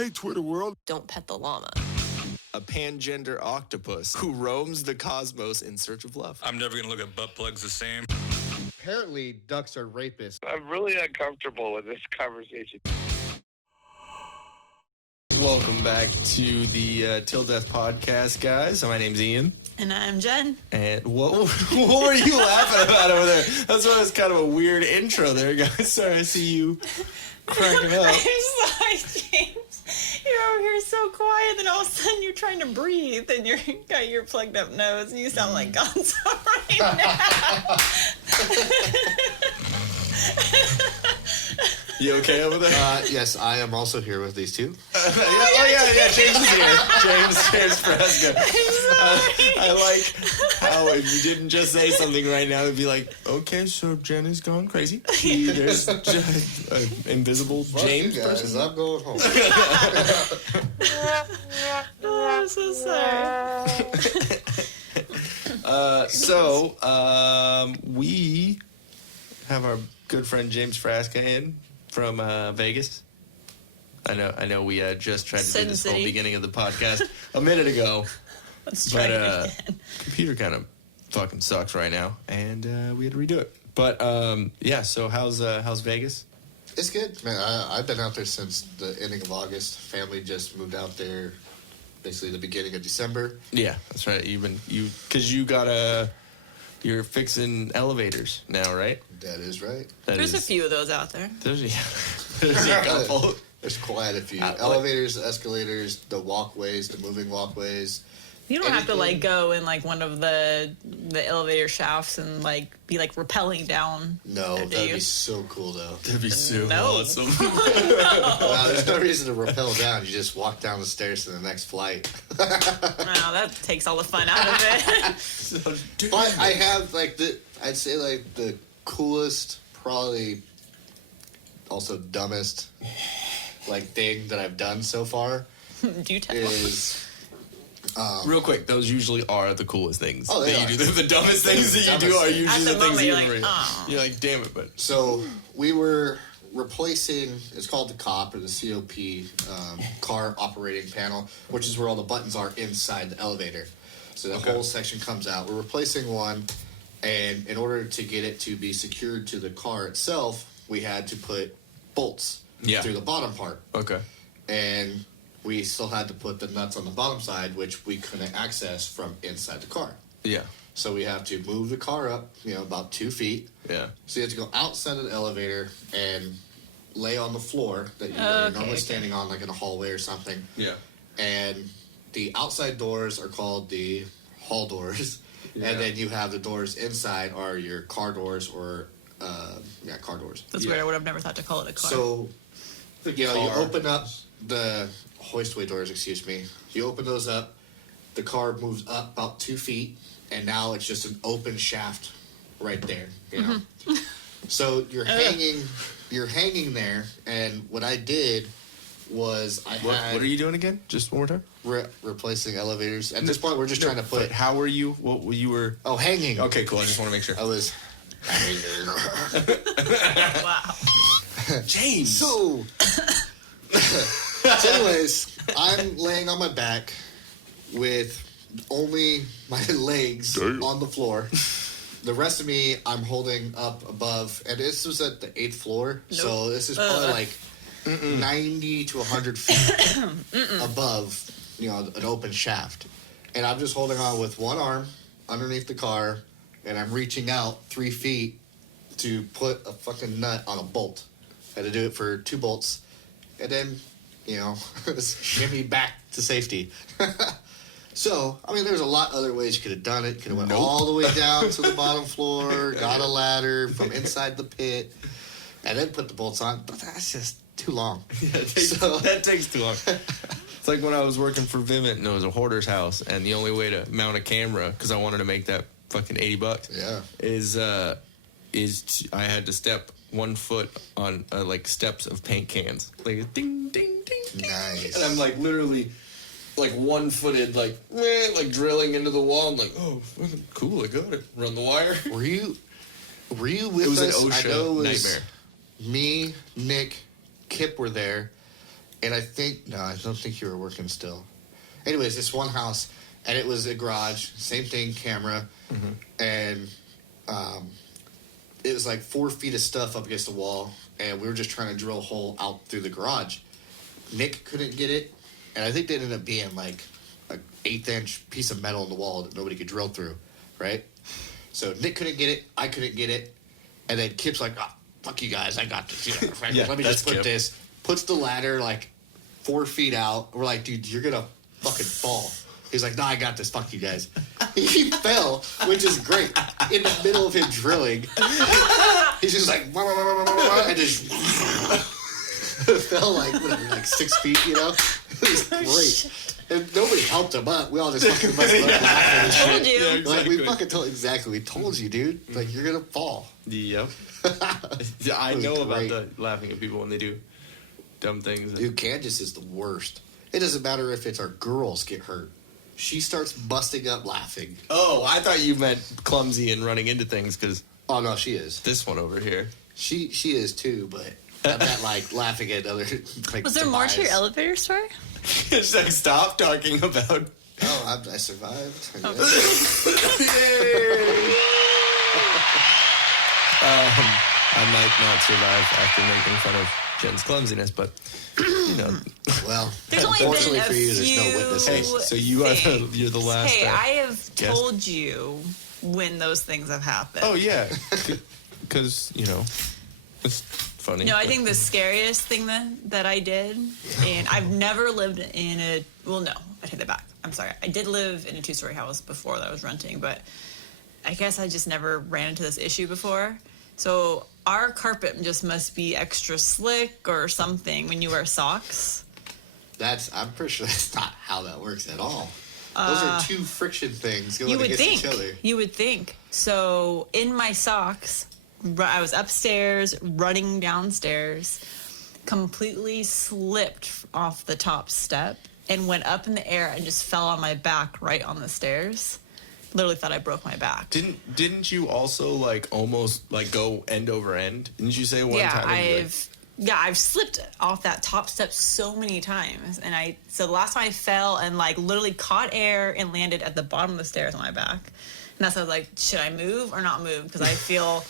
Hey, Twitter world. Don't pet the llama. A pangender octopus who roams the cosmos in search of love. I'm never going to look at butt plugs the same. Apparently, ducks are rapists. I'm really uncomfortable with this conversation. Welcome back to the Till Death podcast, guys. My name's Ian. And I'm Jen. And what were you laughing about over there? That's why it's kind of a weird intro there, guys. Sorry, I see you cracking up. I'm sorry, James. You're over here so quiet, and all of a sudden you're trying to breathe, and you've got your plugged up nose, and you sound like Gonzo right now. You okay over there? Yes, I am also here with these two. Yeah, James is here. James Frasca. I like how if you didn't just say something right now, it'd be like, okay, so Jen is going crazy. There's just an invisible James person. I'm going home. Oh, I'm so sorry. We have our good friend James Frasca in from Vegas. I know. We just tried to do this whole beginning of the podcast a minute ago. Let's try it again. Computer kind of fucking sucks right now, and we had to redo it. But yeah. So how's Vegas? It's good, man. I've been out there since the ending of August. Family just moved out there, basically the beginning of December. Yeah, that's right. You're fixing elevators now, right? That is right. There's a few of those out there. There's a couple. There's quite a few. Elevators, escalators, the walkways, the moving walkways. You don't have to go in one of the elevator shafts and be rappelling down. No, that'd be so cool though. That'd be so awesome. Well, there's no reason to rappel down. You just walk down the stairs to the next flight. Wow, that takes all the fun out of it. But I have I'd say the coolest, probably also dumbest thing that I've done so far. Do tell. Is real quick, those usually are the coolest things that you do. The dumbest things that you do are usually the things that you're like, damn it, but... So, we were replacing, it's called the COP, or the COP, car operating panel, which is where all the buttons are inside the elevator. So the whole section comes out. We're replacing one, and in order to get it to be secured to the car itself, we had to put bolts through the bottom part. Okay. And we still had to put the nuts on the bottom side, which we couldn't access from inside the car. Yeah. So we have to move the car up, about 2 feet. Yeah. So you have to go outside of the elevator and lay on the floor that you're normally standing on, in a hallway or something. Yeah. And the outside doors are called the hall doors. Yeah. And then you have the doors inside are your car doors or, car doors. That's weird. I would have never thought to call it a car. So, you open up the hoistway doors, you open those up, the car moves up about 2 feet, and now it's just an open shaft right there, Mm-hmm. So you're hanging there, and what I did was what are you doing again? Just one more time? Replacing elevators. At this point, we're just trying to put... How were you? What you were... Oh, hanging. Okay, cool. I just want to make sure. I was hanging. Wow. James! So anyways, I'm laying on my back with only my legs on the floor. The rest of me, I'm holding up above, and this was at the 8th floor, so this is probably 90 to 100 feet above, an open shaft. And I'm just holding on with one arm underneath the car, and I'm reaching out 3 feet to put a fucking nut on a bolt. I had to do it for 2 bolts, and then, shimmy back to safety. So, there's a lot other ways you could have done it. Could have went all the way down to the bottom floor, got a ladder from inside the pit, and then put the bolts on. But that's just too long. Yeah, that takes too long. It's like when I was working for Vivint, and it was a hoarder's house, and the only way to mount a camera, because I wanted to make that fucking $80, is I had to step 1 foot on steps of paint cans, ding, ding, ding, ding. Nice. And I'm literally 1-footed, drilling into the wall. I'm like, oh, fucking cool, I got it. Run the wire. Were you with us? It was an OSHA nightmare. Me, Nick, Kip were there, And I don't think you were working still. Anyways, this one house, and it was a garage, same thing, camera, and it was like 4 feet of stuff up against the wall, and we were just trying to drill a hole out through the garage. Nick couldn't get it, and I think they ended up being like an 1/8-inch piece of metal in the wall that nobody could drill through, right? So Nick couldn't get it, I couldn't get it, and then Kip's like, oh, fuck you guys, I got this. Let me just put this. Puts the ladder like 4 feet out. We're like, dude, you're gonna fucking fall. He's like, no, I got this. Fuck you guys. He fell, which is great. In the middle of him drilling, he's just like, and just fell like 6 feet, you know? It was great. And nobody helped him up. We all just fucking messed up laughing and shit. Told you. Yeah, exactly. Like, we fucking told, exactly. We told you, dude. Like, you're gonna fall. Yep. Yeah, I know about the laughing at people when they do dumb things. Dude, Candace is the worst. It doesn't matter if it's our girls get hurt. She starts busting up laughing. Oh, I thought you meant clumsy and running into things, because... Oh, no, she is. This one over here. She is, too, but I meant, like, laughing at other... Like, Was there more to your elevator story? It's like, stop talking about... Oh, I survived. I might not survive after making fun of Jen's clumsiness, but, you know... Well, There's only been unfortunately a for you, there's no few witnesses. Hey, so you're the last... Hey, I have guest. told you when those things have happened. Oh, yeah. Because, you know, it's funny. No, I think the scariest thing that I did, and I've never lived in a... Well, no, I take that back. I'm sorry. I did live in a 2-story house before that I was renting, but I guess I just never ran into this issue before. So our carpet just must be extra slick or something when you wear socks. I'm pretty sure that's not how that works at all. Those are two friction things going against each other. You would think. So in my socks, I was upstairs, running downstairs, completely slipped off the top step and went up in the air and just fell on my back right on the stairs. Literally thought I broke my back. Didn't you also like almost like go end over end? Didn't you say one time? I've slipped off that top step so many times, and so the last time I fell and like literally caught air and landed at the bottom of the stairs on my back, and that's why I was like, should I move or not move? Because I feel.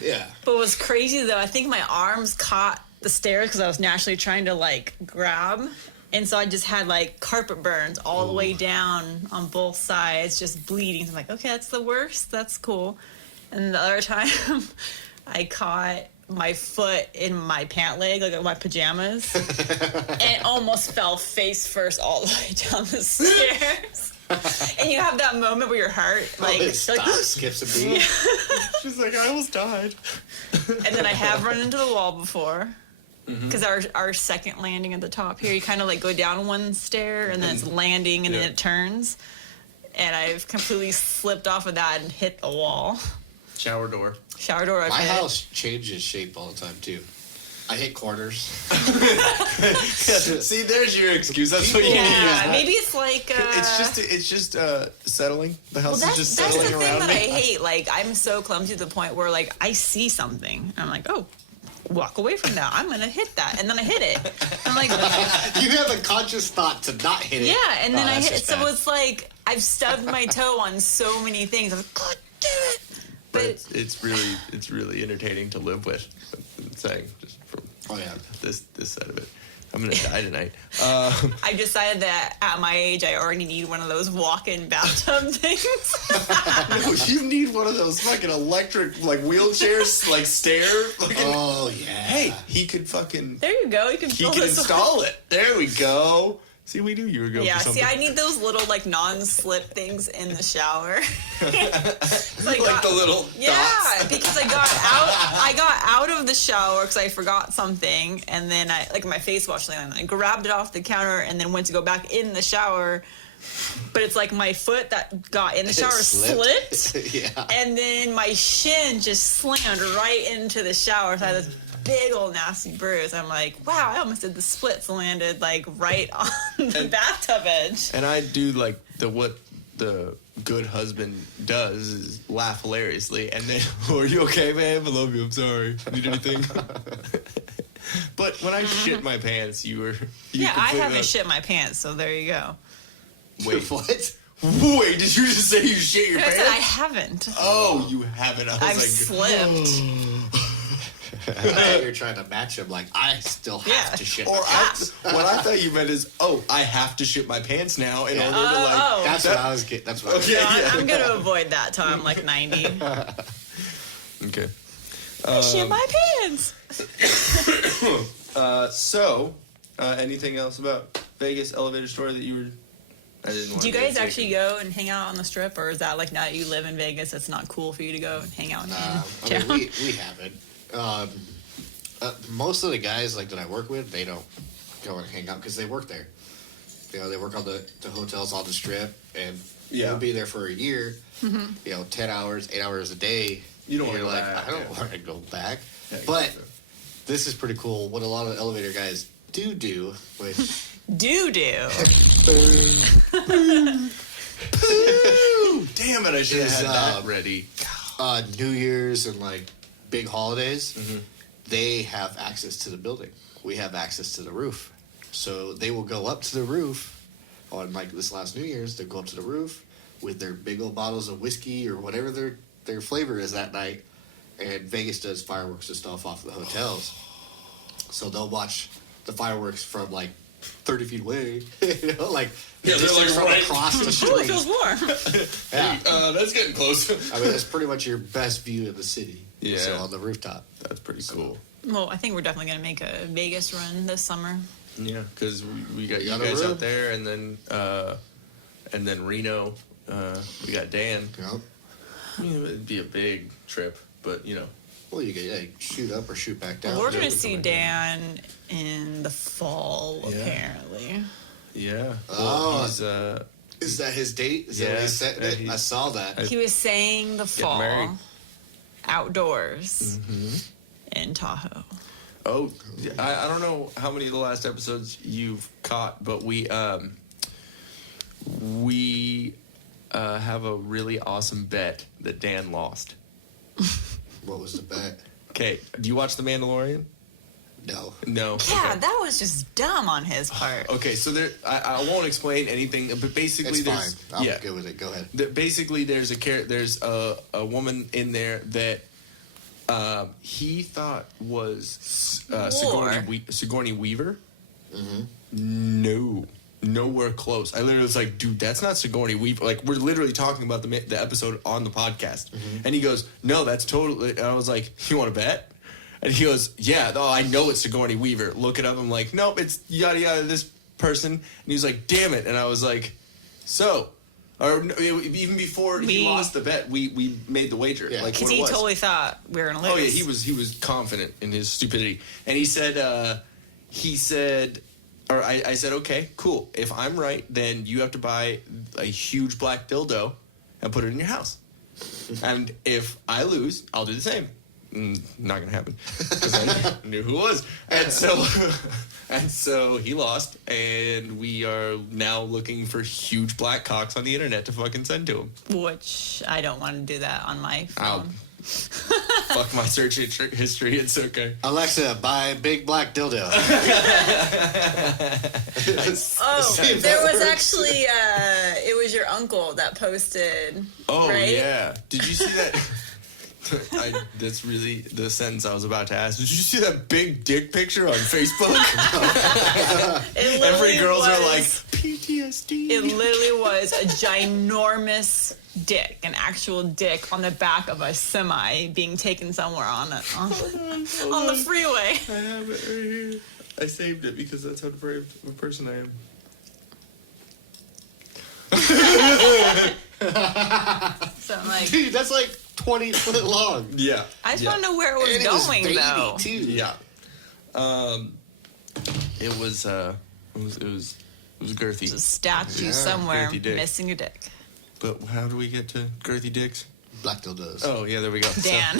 Yeah. But what's crazy though, I think my arms caught the stairs because I was naturally trying to like grab. And so I just had like carpet burns all the way down on both sides, just bleeding. So I'm like, okay, that's the worst. That's cool. And the other time, I caught my foot in my pant leg, like my pajamas, and almost fell face first all the way down the stairs. And you have that moment where your heart like skips a beat. Yeah. She's like, I almost died. And then I have run into the wall before. Because our second landing at the top here, you kind of like go down one stair and then it's landing and then it turns. And I've completely slipped off of that and hit the wall. Shower door. My house changes shape all the time too. I hit corners. See, there's your excuse. That's what you Yeah, use. maybe it's like... It's just settling. The house is just that's settling the thing around that me. I hate. Like, I'm so clumsy to the point where like I see something and I'm like, oh, walk away from that. I'm gonna hit that, and then I hit it. I'm like, you have a conscious thought to not hit it. Yeah, and then I hit it. So bad. it's like I've stubbed my toe on so many things. I'm like, God damn it! But it's really entertaining to live with. I'm saying just from this side of it. I'm gonna die tonight. I decided that at my age, I already need one of those walk-in bathtub things. No, you need one of those fucking electric, like, wheelchairs, like, stair. Oh, yeah. Hey, he could fucking... There you go. He can install it. There we go. See, we knew you were going for something. Yeah, see, I need those little, like, non-slip things in the shower. Like the little dots? Yeah, because I got out of the shower because I forgot something, and then my face wash thing, I grabbed it off the counter and then went to go back in the shower, but it's like my foot that got in the shower slipped. Yeah. And then my shin just slammed right into the shower, so I had this big old nasty bruise. I'm like, wow, I almost did the splits, landed like right on the bathtub edge. And I do like what the good husband does is laugh hilariously, and then, oh, are you okay, man? I love you. I'm sorry. Need anything? But when I shit my pants, you Yeah, I haven't completely- shit my pants, so there you go. Wait, What? wait, did you just say you shit your I pants? said I haven't. Oh, you haven't. I was I've like, slipped. You're trying to match him like, I still have to shit my Or pants. what I thought you meant is, oh, I have to shit my pants now in Yeah. order to like. Oh. That's what I was getting. That's what I was Okay. getting. No, I'm gonna avoid that till I'm like 90. Okay. I shit my pants. So, anything else about Vegas elevator story that you were? I didn't want Do you to guys get actually go and hang out on the strip, or is that like now that you live in Vegas, it's not cool for you to go and hang out in I town? mean, we haven't. Most of the guys like that I work with, they don't go and hang out because they work there. You know, they work on the hotels on the strip, and Yeah. they'll be there for a year. Mm-hmm. You know, 10 hours, 8 hours a day. You don't And wanna you're go like, back, I don't yeah. want to go back. Yeah, but exactly. this is pretty cool. What a lot of elevator guys do, which Do. Ooh, damn it! I should have Is, had that ready. New Year's and like big holidays, Mm-hmm. they have access to the building. We have access to the roof. So they will go up to the roof on like this last New Year's. They'll go up to the roof with their big old bottles of whiskey or whatever their flavor is that night. And Vegas does fireworks and stuff off the hotels. So they'll watch the fireworks from like 30 feet away. You know, like Yeah, they're, like, from right- across the Oh, it street. feels warm. Yeah. That's getting close. I mean, that's pretty much your best view of the city. Yeah. So on the rooftop. That's pretty cool. Well, I think we're definitely gonna make a Vegas run this summer. Yeah, because we got You you got a guys room? out there, and then Reno. We got Dan. You know? I mean, it'd be a big trip, but you know. Well, you can shoot up or shoot back down. We're Yeah, gonna we see can- Dan in the fall, Yeah. apparently. Yeah. Oh. Well, he's Is that his date? Is that Yeah, what he's setting it? he's- I saw that. I- He was saying the fall, married. outdoors in Tahoe. Oh, I don't know how many of the last episodes you've caught, but we have a really awesome bet that Dan lost. What was the bet? Okay, do you watch The Mandalorian? No. No. Yeah, Okay. that was just dumb on his part. Okay, so I won't explain anything, but basically It's fine. there's I'm yeah. good with it. Go ahead. Basically, there's a woman in there that he thought was Sigourney Weaver. Mm-hmm. No, nowhere close. I literally was like, dude, that's not Sigourney Weaver. Like, we're literally talking about the episode on the podcast, and he goes, no, that's totally. And I was like, you want to bet? And he goes, yeah, oh, I know it's Sigourney Weaver. Look it up. I'm like, nope, it's yada yada this person. And he was like, damn it. And I was like, so, or even before he lost the bet, we made the wager. Yeah. Like, Because what it he was. totally thought we were gonna lose. Oh yeah, he was confident in his stupidity, and he said, or I said, okay, cool. If I'm right, then you have to buy a huge black dildo and put it in your house, and if I lose, I'll do the same. Not gonna happen because I knew who it was, and so he lost, and we are now looking for huge black cocks on the internet to fucking send to him. Which I don't want to do that on my I'll phone. fuck my search history. It's okay. Alexa, buy big black dildo. Oh, See if there that was works. actually it was your uncle that posted. Oh right? yeah! Did you see that? That's really the sentence I was about to ask. Did you see that big dick picture on Facebook? It Every literally girls are was- like PTSD. It literally was a ginormous dick, an actual dick on the back of a semi being taken somewhere on the freeway. I have it right here. I saved it because that's how brave of a person I am. So I'm like, Dude, that's like 20 foot long. Yeah. I just want to know where it was And it was going baby, though. too. Yeah. It was girthy. There's a statue Yeah, somewhere girthy dick. missing a dick. But how do we get to girthy dicks? Black dildos. Oh yeah, there we go. Dan.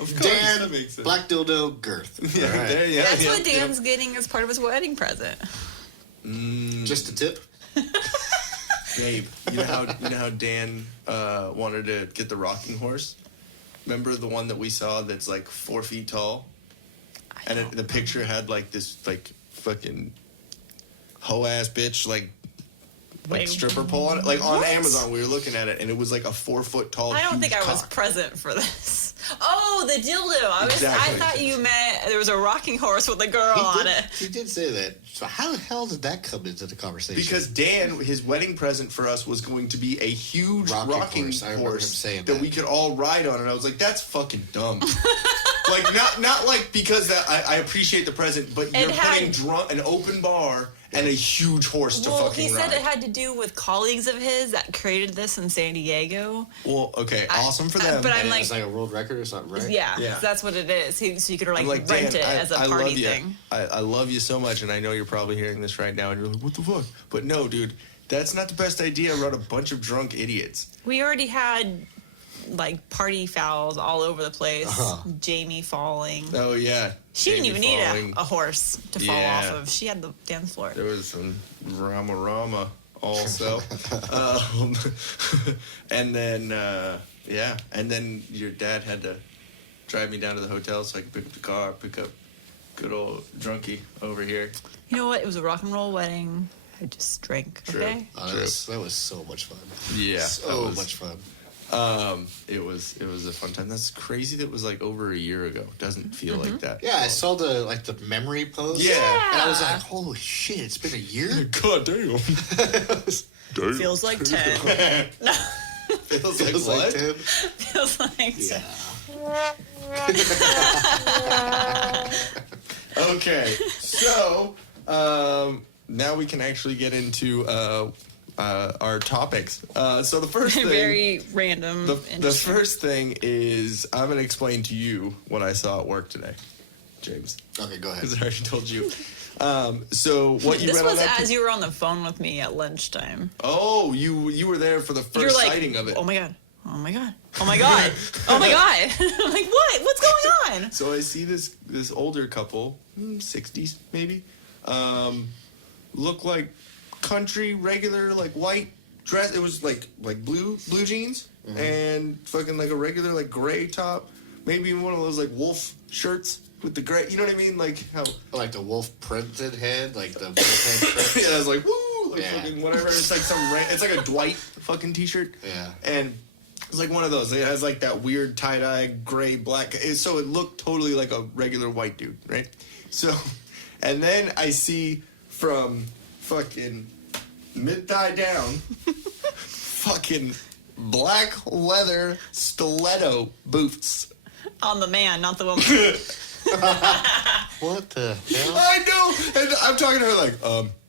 Of course, Dan, that makes sense. black dildo girth. Yeah, All right. there, yeah, That's yeah, what Dan's getting as part of his wedding present. Just a tip. Babe, you know how Dan wanted to get the rocking horse? Remember the one that we saw that's like 4 feet tall? And the picture had like this like fucking hoe ass bitch like stripper pole on it. Like on Amazon, we were looking at it, and it was like a 4 foot tall. I don't think I was cock. present for this. Oh, the dildo! Exactly. I thought you meant there was a rocking horse with a girl on it. He did say that. So how the hell did that come into the conversation? Because Dan, his wedding present for us was going to be a huge rocking horse, I remember him saying that we could all ride on, and I was like, "That's fucking dumb." Like not like because I appreciate the present, but you're putting an open bar and a huge horse to fucking ride. Well, he said it had to do with colleagues of his that created this in San Diego. Well, okay, awesome for them. But I'm and like, it's like a world record or something, right? Yeah, that's what it is. So you could like rent Dan, it as a party thing. I love you so much, and I know you're probably hearing this right now, and you're like, "What the fuck?" But no, dude, that's not the best idea around a bunch of drunk idiots. We already had like party fouls all over the place. Jamie falling. Oh yeah, She didn't even need a horse to fall off Yeah. of. She had the dance floor. There was some rama also. And then and then your dad had to drive me down to the hotel so I could pick up the car, pick up good old drunkie over here. You know what? It was a rock and roll wedding. I just drank. True. Okay. That was so much fun. Yeah, So much fun. It was a fun time. That's crazy. That was like over a year ago. Doesn't feel like that. Yeah, I saw the memory post. Yeah. And I was like, holy shit, it's been a year? God damn. Feels like 10. No, Feels like what? 10. feels like 10. Okay, so now we can actually get into our topics. So the first thing, Very random. the first thing is I'm going to explain to you what I saw at work today, James. Okay, go ahead. Because I already told you. So what you This read was on that? as you were on the phone with me at lunchtime. Oh, you were there for the You're first like, sighting of it. oh my god, oh my god, oh my god, oh my god. I'm like, what? What's going on? So I see this older couple, 60s maybe, look like country regular like white dress. It was like blue jeans and fucking like a regular like gray top, maybe even one of those like wolf shirts with the gray. You know what I mean? Like how Like the wolf printed head, like the wolf head print. yeah, I was like woo, like Yeah. fucking whatever. It's like it's like a Dwight fucking t-shirt. Yeah. And it's like one of those. It has like that weird tie-dye gray black. So it looked totally like a regular white dude, right? So, and then I see from fucking mid-thigh down, fucking black leather stiletto boots. On the man, not the woman. What the hell? I know! And I'm talking to her like,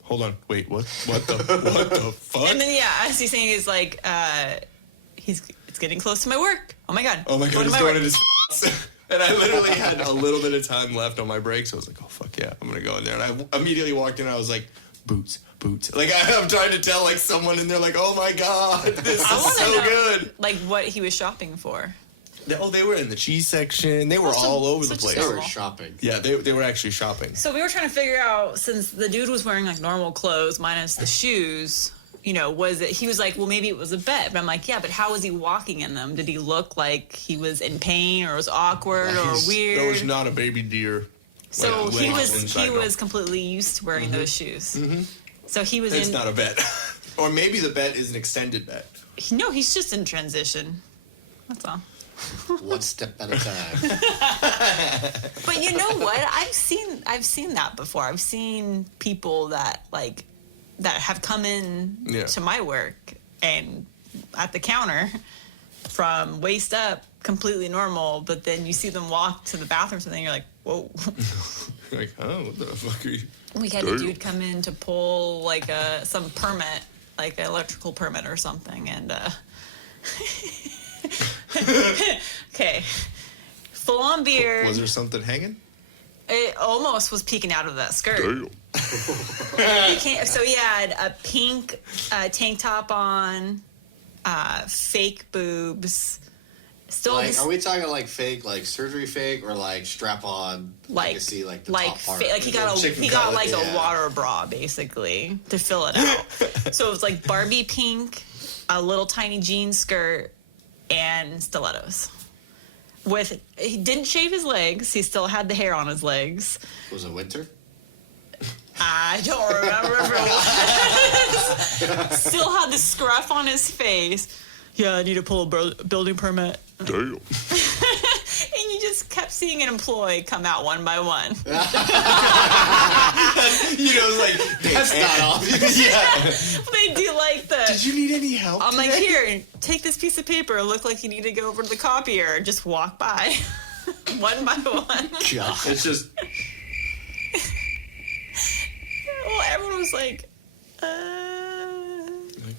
hold on, wait, what the fuck? And then as he's saying, he's like, it's getting close to my work. Oh my god. Oh my god, Going to he's my going work. in his and I literally had a little bit of time left on my break, so I was like, oh fuck yeah, I'm gonna go in there. And I immediately walked in and I was like, boots. Like I'm trying to tell like someone in there like, oh my god, this is so good. Like what he was shopping for. They were in the cheese section. They were all over the place. They were shopping. Yeah, they were actually shopping. So we were trying to figure out, since the dude was wearing like normal clothes minus the shoes, was it, he was like, well, maybe it was a bet. But I'm like, yeah, but how was he walking in them? Did he look like he was in pain or was awkward or weird? There was not a baby deer. So he inside was completely used to wearing those shoes. Mm-hmm. So he was It's not a bet. Or maybe the bet is an extended bet. No, he's just in transition. That's all. One step at a time. But you know what? I've seen that before. I've seen people that have come in to my work and at the counter from waist up completely normal, but then you see them walk to the bathroom or something, you're like, whoa. Like, oh, what the fuck are you? We had a dude come in to pull like some permit, like an electrical permit or something, and okay, full on beard. Was there something hanging? It almost was peeking out of that skirt. So he had a pink tank top on, fake boobs. Still, Are we talking like fake, like surgery fake, or like strap on? like you see, like the like top part. he got like a water bra basically to fill it out. So it was like Barbie pink, a little tiny jean skirt, and stilettos. he didn't shave his legs. He still had the hair on his legs. Was it winter? I don't remember if it was. Still had the scruff on his face. Yeah, I need to pull a building permit. Damn. And you just kept seeing an employee come out one by one. Like, That's not obvious. yeah. They do like the... Did you need any help I'm today? like, here, take this piece of paper. Look like you need to go over to the copier. Just walk by. One by one. God. It's just... Well, everyone was like, Like,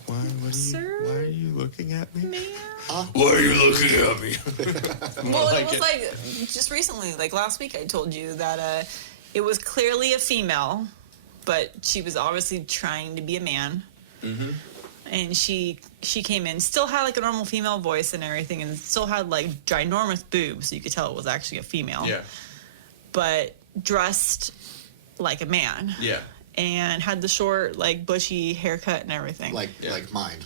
why Sir? are you looking at me? man. Why are you looking at me? Well, it was like, just recently, like last week, I told you that it was clearly a female, but she was obviously trying to be a man. Mm-hmm. And she came in, still had like a normal female voice and everything, and still had like ginormous boobs, so you could tell it was actually a female. Yeah. But dressed like a man. Yeah. And had the short, like, bushy haircut and everything. Like mine.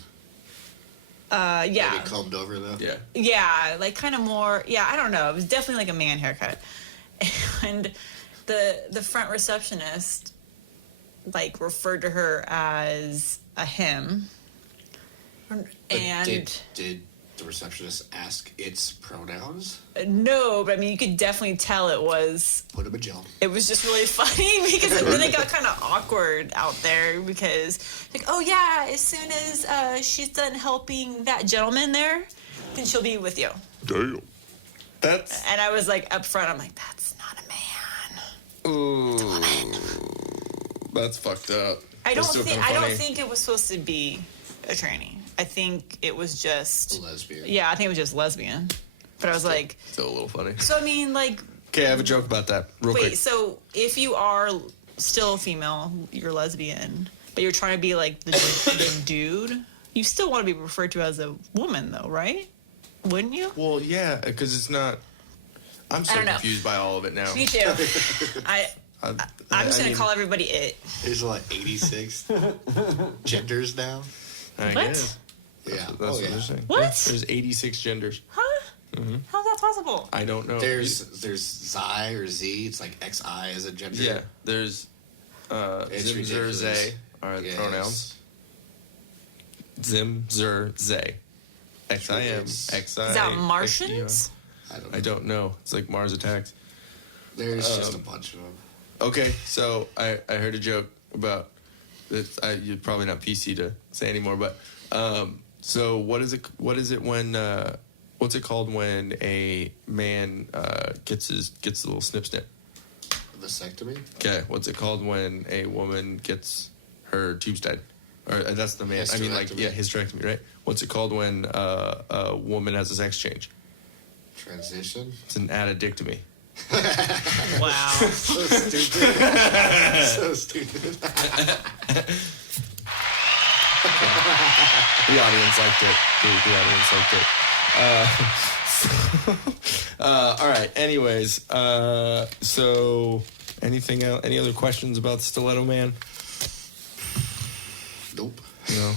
Yeah. Maybe combed over, though. Yeah. Yeah, like, kind of more, yeah, I don't know. It was definitely like a man haircut. And the front receptionist, like, referred to her as a him. But And... did the receptionist ask its pronouns? No, but I mean, you could definitely tell it was... Put him in jail. It was just really funny because then it got kind of awkward out there because, like, oh yeah, as soon as she's done helping that gentleman there, then she'll be with you. Damn. That's... And I was like, up front, I'm like, that's not a man. Ooh. That's fucked up. I don't That's still think kinda funny. it was supposed to be a tranny. I think it was just A lesbian. Yeah, I think it was just lesbian. But I was like, Still a little funny. so I mean, like, Okay, I have a joke about that real wait, quick. so if you are still female, you're lesbian, but you're trying to be like the dude, you still want to be referred to as a woman, though, right? Wouldn't you? Well, yeah, because it's not... I'm so don't know. confused by all of it now. Me too. I'm just gonna call everybody it. There's like 86 genders now. I What? guess. Yeah. That's Oh, what yeah. they're saying. What? Yeah, there's 86 genders. Huh? How's that possible? I don't know. There's Xi or Z. It's like XI as a gender. Yeah, there's It's Zim, Zer, ridiculous. Zay are the Yes. pronouns. Zim, Zer, Zay. XIM, It's- XI. Is that Martians? I don't know. It's like Mars Attacks. There's just a bunch of them. Okay, so I heard a joke about that. You're probably not PC to say anymore, but so what is it when what's it called when a man gets a little snip? Vasectomy? Okay, what's it called when a woman gets her tubes tied? Or that's the man. I mean, like, Hysterectomy. yeah, hysterectomy, right? What's it called when a woman has a sex change? Transition? It's an addictomy. Wow. So stupid. So stupid. The audience liked it. The audience liked it. All right. Anyways, so anything else? Any other questions about Stiletto Man? Nope. No,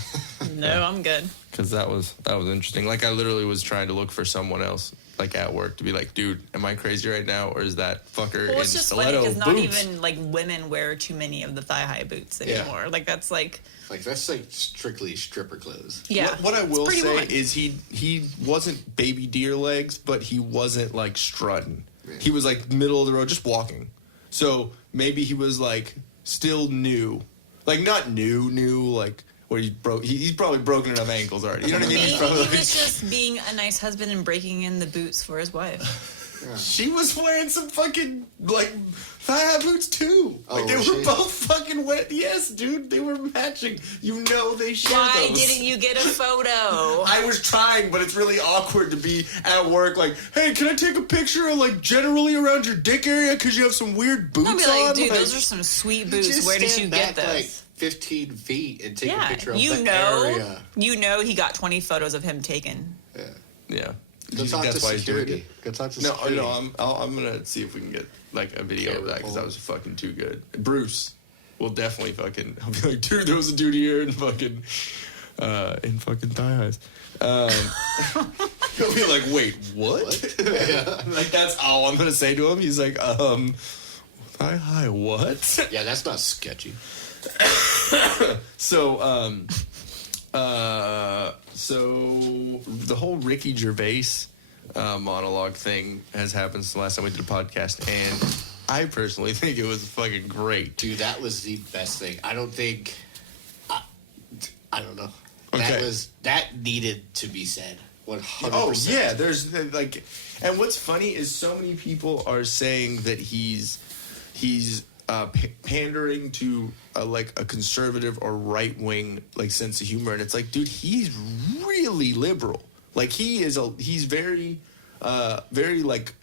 No, I'm good. because that was interesting. Like, I literally was trying to look for someone else, like at work, to be like, dude, am I crazy right now, or is that fucker Well, in it's just funny stiletto because not boots? even like women wear too many of the thigh-high boots anymore. Like that's like, Like, that's like strictly stripper clothes. yeah. What I it's will pretty say woman. is he wasn't baby deer legs, but he wasn't like strutting. Yeah. He was like middle of the road, just walking. So maybe he was like still new, like not new, like where he broke. He's probably broken enough ankles already. You know what I mean? Maybe He's he probably was like, just being a nice husband and breaking in the boots for his wife. she was wearing some fucking like thigh boots too. Like Oh, they was were she? both fucking wet. Yes, dude, they were matching. You know they shared Why those. didn't you get a photo? I was trying, but it's really awkward to be at work like, hey, can I take a picture of like generally around your dick area because you have some weird boots I'll be like, on? dude, Like, those are some sweet boots. Just Where did stand you back, get like those? 15 feet and take a Yeah, picture of you the know, area. you know, he got 20 photos of him taken. Yeah. yeah. Go talk to That's why he's doing security. it. Go talk to No, security. no, I'm gonna see if we can get like a video of that because that was fucking too good. Bruce will definitely fucking. I'll be like, dude, there was a dude here in fucking thigh highs. He'll be like, wait, what? Yeah. Like, that's all I'm going to say to him. He's like, hi, what? Yeah, that's not sketchy. So the whole Ricky Gervais monologue thing has happened since the last time we did a podcast, and I personally think it was fucking great. Dude, that was the best thing. I don't think... I don't know. Okay. That needed to be said. 100%. Oh, yeah, there's, like... And what's funny is so many people are saying that he's pandering to a conservative or right-wing like sense of humor, and it's like, dude, he's really liberal. Like, he's very like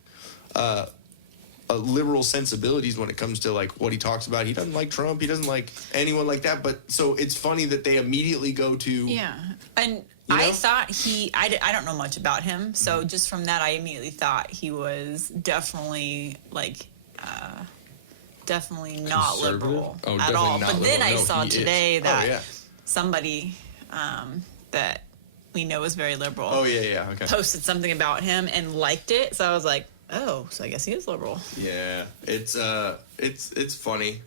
liberal sensibilities when it comes to like what he talks about. He doesn't like Trump. He doesn't like anyone like that. But so it's funny that they immediately go to and. You know? I thought I don't know much about him, so just from that, I immediately thought he was definitely definitely not liberal at all. But then I saw today that somebody that we know is very liberal posted something about him and liked it, so I was like, oh, so I guess he is liberal. Yeah, it's funny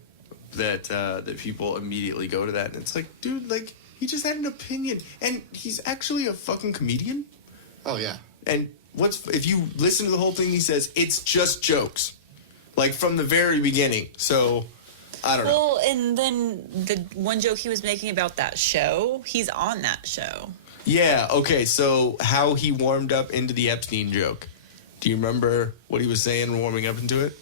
that people immediately go to that, and it's like, dude, like, he just had an opinion, and he's actually a fucking comedian. Oh, yeah. And if you listen to the whole thing, he says, it's just jokes. Like, from the very beginning. So, I don't know. Well, and then the one joke he was making about that show, he's on that show. Yeah, okay, so how he warmed up into the Epstein joke. Do you remember what he was saying warming up into it?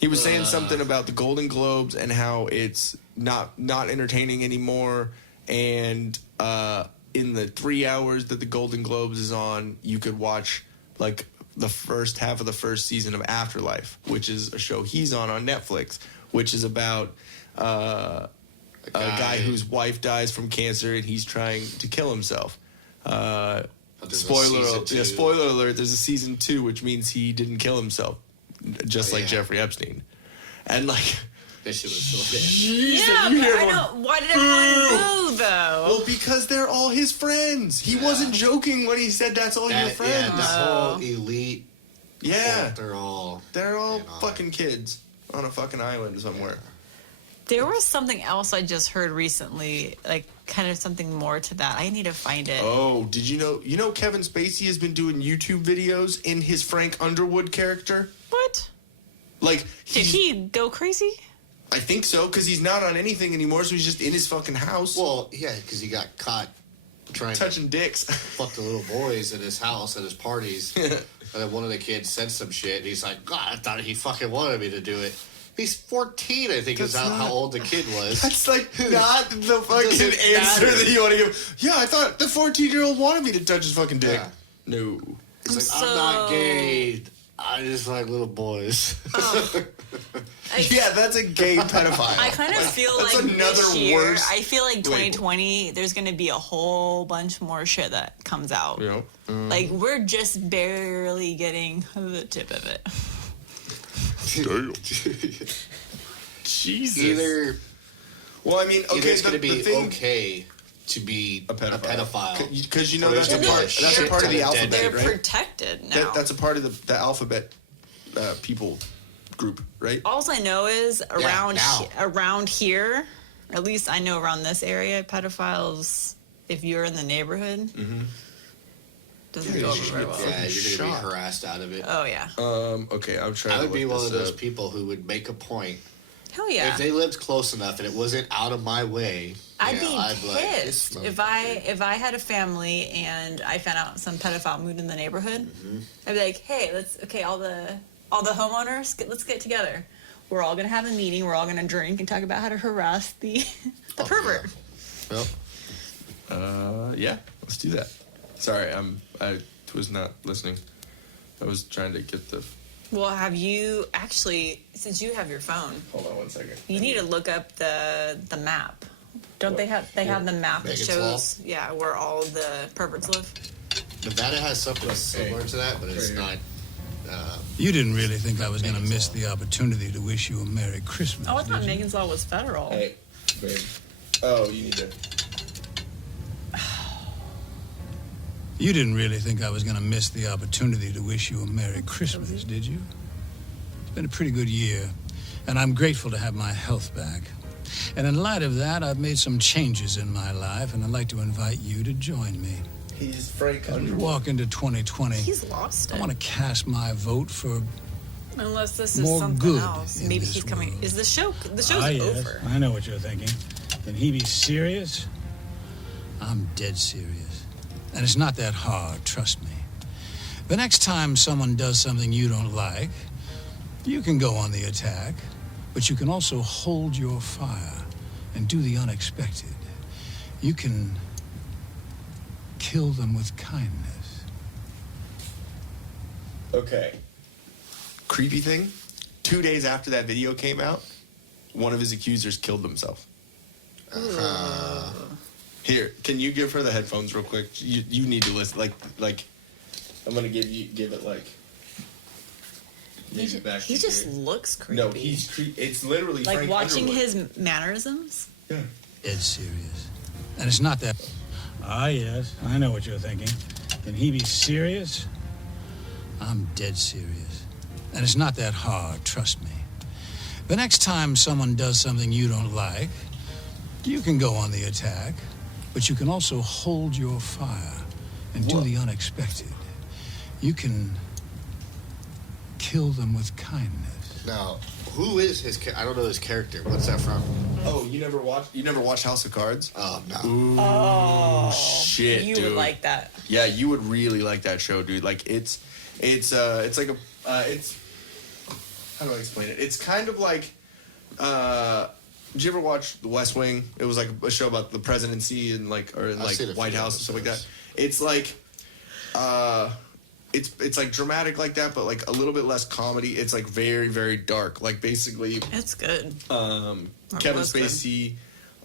He was saying something about the Golden Globes and how it's not entertaining anymore. And in the 3 hours that the Golden Globes is on, you could watch like the first half of the first season of Afterlife, which is a show he's on Netflix, which is about a guy whose wife dies from cancer and he's trying to kill himself. Spoiler alert, there's a season 2, which means he didn't kill himself, just like Jeffrey Epstein. And like... That shit was so bad. Yeah, but I know. Why did everyone boo, though? Well, because they're all his friends. He wasn't joking when he said that's all your friends. Yeah, the whole elite. Yeah. They're all fucking kids on a fucking island somewhere. There was something else I just heard recently, like kind of something more to that. I need to find it. Oh, did you know? You know Kevin Spacey has been doing YouTube videos in his Frank Underwood character? What? Like, did he go crazy? I think so, because he's not on anything anymore, so he's just in his fucking house. Well, yeah, because he got caught touching dicks. Fuck the little boys in his house at his parties. And then one of the kids said some shit, and he's like, God, I thought he fucking wanted me to do it. He's 14, I think, is how old the kid was. That's like not the fucking answer that you want to give. Yeah, I thought the 14-year-old wanted me to touch his fucking dick. Yeah. No. He's like, I'm not gay. I just like little boys. Yeah, that's a gay pedophile. I kind of feel like this year, I feel like 2020, there's going to be a whole bunch more shit that comes out. Yep. Like, we're just barely getting the tip of it. Damn. Jesus. Either it's going to be okay to be a pedophile. Because you know that's a part of the alphabet, They're right? protected now. That's a part of the alphabet people group, right? All I know is around here, at least I know around this area, pedophiles, if you're in the neighborhood, doesn't go over very well. Yeah, you're going to be harassed out of it. Oh, yeah. Okay, I'm trying to I would be one of those up. people who would make a point. Hell yeah. If they lived close enough and it wasn't out of my way, I'd be pissed if I had a family and I found out some pedophile moved in the neighborhood. Mm-hmm. I'd be like, hey, all the homeowners, let's get together. We're all gonna have a meeting. We're all gonna drink and talk about how to harass the pervert. Yeah. Well, yeah, let's do that. Sorry, I was not listening. I was trying to get the. Well, have you actually, since you have your phone? Hold on 1 second. You need to look up the map. Don't they have the map that shows where all the perverts live? Nevada has something similar to that, but it's not. You didn't really think I was going to miss the opportunity to wish you a Merry Christmas. Oh, I thought Megan's Law was federal. Hey, babe. Oh, you need to. You didn't really think I was going to miss the opportunity to wish you a Merry Christmas, did you? It's been a pretty good year, and I'm grateful to have my health back. And in light of that, I've made some changes in my life, and I'd like to invite you to join me. He's Frank As we Underwood. walk into 2020, He's lost it. I want to cast my vote for... Unless this is more something good else. in Maybe this he's coming. world. Is the show's yes, over? I know what you're thinking. Can he be serious? I'm dead serious. And it's not that hard, trust me. The next time someone does something you don't like, you can go on the attack, but you can also hold your fire and do the unexpected. You can kill them with kindness. Okay. Creepy thing. 2 days after that video came out, one of his accusers killed himself. Here, can you give her the headphones real quick? You need to listen. Like, I'm gonna give it like. He just looks creepy. No, he's it's literally like Frank watching Underwood. his mannerisms. Yeah. Dead serious. And it's not that... Ah, yes, I know what you're thinking. Can he be serious? I'm dead serious. And it's not that hard, trust me. The next time someone does something you don't like, you can go on the attack, but you can also hold your fire and do the unexpected. You can kill them with kindness. Now, who is his? I don't know his character. What's that from? Oh, you never watched House of Cards? Oh no. Ooh, Oh, shit, you dude. would like that. Yeah, you would really like that show, dude. Like it's like a it's how do I explain it? It's kind of like did you ever watch The West Wing? It was like a show about the presidency and like White House and stuff like that. It's like it's like dramatic like that, but like a little bit less comedy. It's like very, very dark. Like basically It's good. Kevin was good. Spacey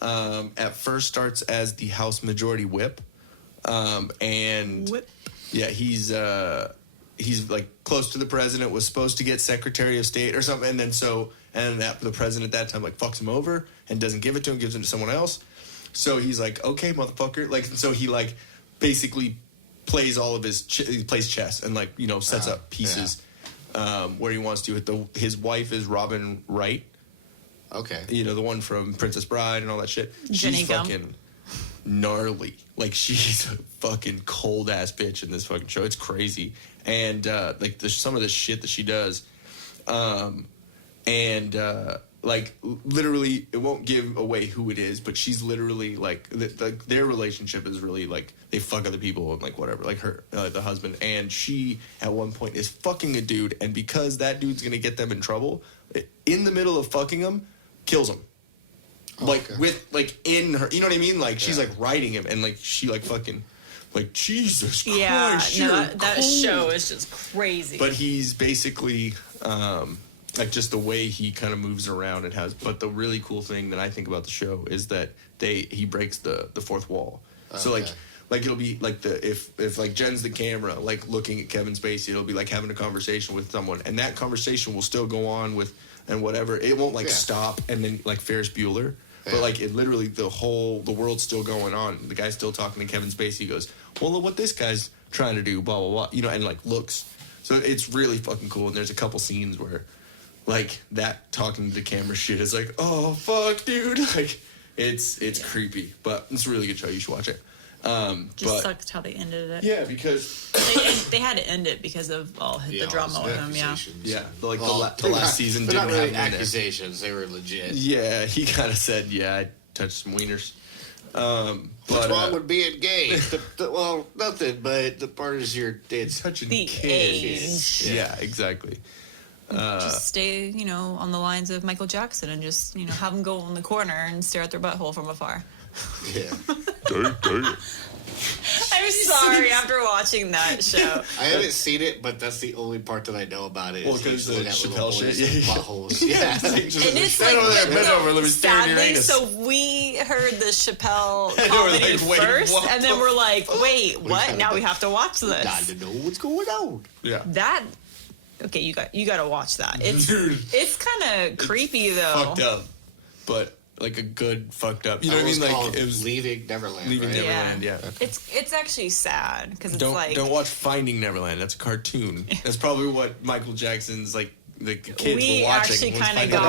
at first starts as the House Majority Whip. And Whip. yeah, he's like close to the president, was supposed to get Secretary of State or something, and then the president at that time like fucks him over and doesn't give it to him, gives it to someone else. So he's like, okay, motherfucker. Like, so he like basically plays all of he plays chess and like, you know, sets up pieces where he wants to. His wife is Robin Wright. Okay. You know, the one from Princess Bride and all that shit. Jenny She's Gump. fucking gnarly. Like, she's a fucking cold ass bitch in this fucking show. It's crazy. And like some of the shit that she does. Like literally, it won't give away who it is, but she's literally like their relationship is really like they fuck other people and like whatever, like her the husband, and she at one point is fucking a dude, and because that dude's gonna get them in trouble, in the middle of fucking him, kills him. Like with like in her, you know what I mean? Like she's like riding him, and like she like fucking like Jesus Christ. Yeah, you're no, that cold. show is just crazy. But he's basically like just the way he kind of moves around and has. But the really cool thing that I think about the show is that he breaks the fourth wall. So like it'll be like if like Jen's the camera, like looking at Kevin Spacey, it'll be like having a conversation with someone, and that conversation will still go on with and whatever. It won't like stop and then like Ferris Bueller. But like it literally the world's still going on. The guy's still talking to Kevin Spacey. He goes, well, what this guy's trying to do, blah blah blah, you know, and like looks. So it's really fucking cool. And there's a couple scenes where, like that talking to the camera shit is like, oh fuck, dude, like it's creepy, but it's a really good show. You should watch it. Just sucked how they ended it. Yeah, because they had to end it because of all the drama with him. Yeah. Yeah, the last season they're didn't not really have accusations. They were legit. Yeah, he kind of said, yeah, I touched some wieners. What's wrong with being gay? Well, nothing, but the part is you're touching The kids. age. Yeah, exactly. Just stay, on the lines of Michael Jackson and just, have them go in the corner and stare at their butthole from afar. Yeah. I'm sorry after watching that show. I haven't seen it, but that's the only part that I know about it. Well, because the Chappelle shit. Buttholes. Yeah. And it's stand over there, bend over, let me stare in your sadly, anus. so we heard the Chappelle And we're comedy like, wait, first, what and then the we're like, wait, what? gotta Now do- we have to watch Got this. to know what's going on. Yeah. That okay, you got to watch that. It's Dude. it's kind of creepy though. Fucked up. But like a good fucked up. You know It what I was mean? Like called it was Leaving Neverland. Leaving right? Neverland. Yeah. It's actually sad because it's Don't watch Finding Neverland. That's a cartoon. That's probably what Michael Jackson's like the kids we were watching. actually was kind of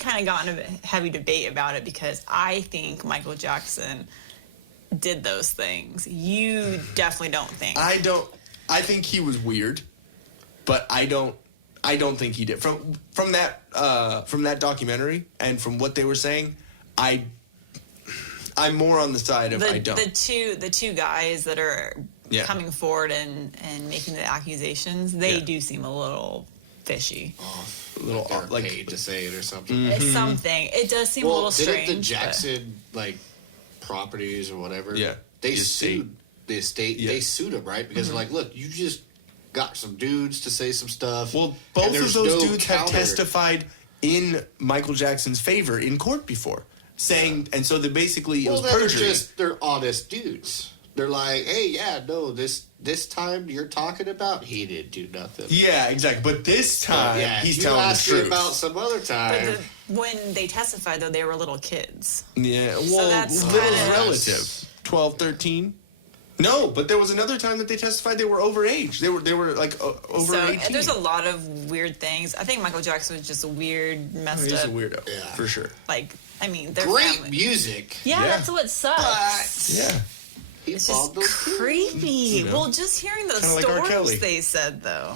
Finding got in a heavy debate about it because I think Michael Jackson did those things. You definitely don't think. I don't. I think he was weird, but I don't think he did. From that documentary and from what they were saying, I'm more on the side of I don't. The two guys that are coming forward and making the accusations, they do seem a little fishy. A little like paid to say it or something. It's something. It does seem a little strange. Didn't the Jackson properties or whatever? Yeah, they sued the estate. Yeah. They sued him, right? Because they're like, look, you just got some dudes to say some stuff. Well, both of those dudes have testified in Michael Jackson's favor in court before, saying, and so they basically it was perjury. They're honest dudes. They're like, hey, this time you're talking about, he didn't do nothing. Yeah, exactly. But this time, he's telling the truth. About some other time. But when they testified, though, they were little kids. Yeah, well, so that's little relative. 12, 13? No, but there was another time that they testified they were overage. They were like over 18. There's a lot of weird things. I think Michael Jackson was just a weird, messed up. He's a weirdo, for sure. Like, I mean, they're great music. Yeah, that's what sucks. But it's just creepy. You know? Well, just hearing those stories they said, though.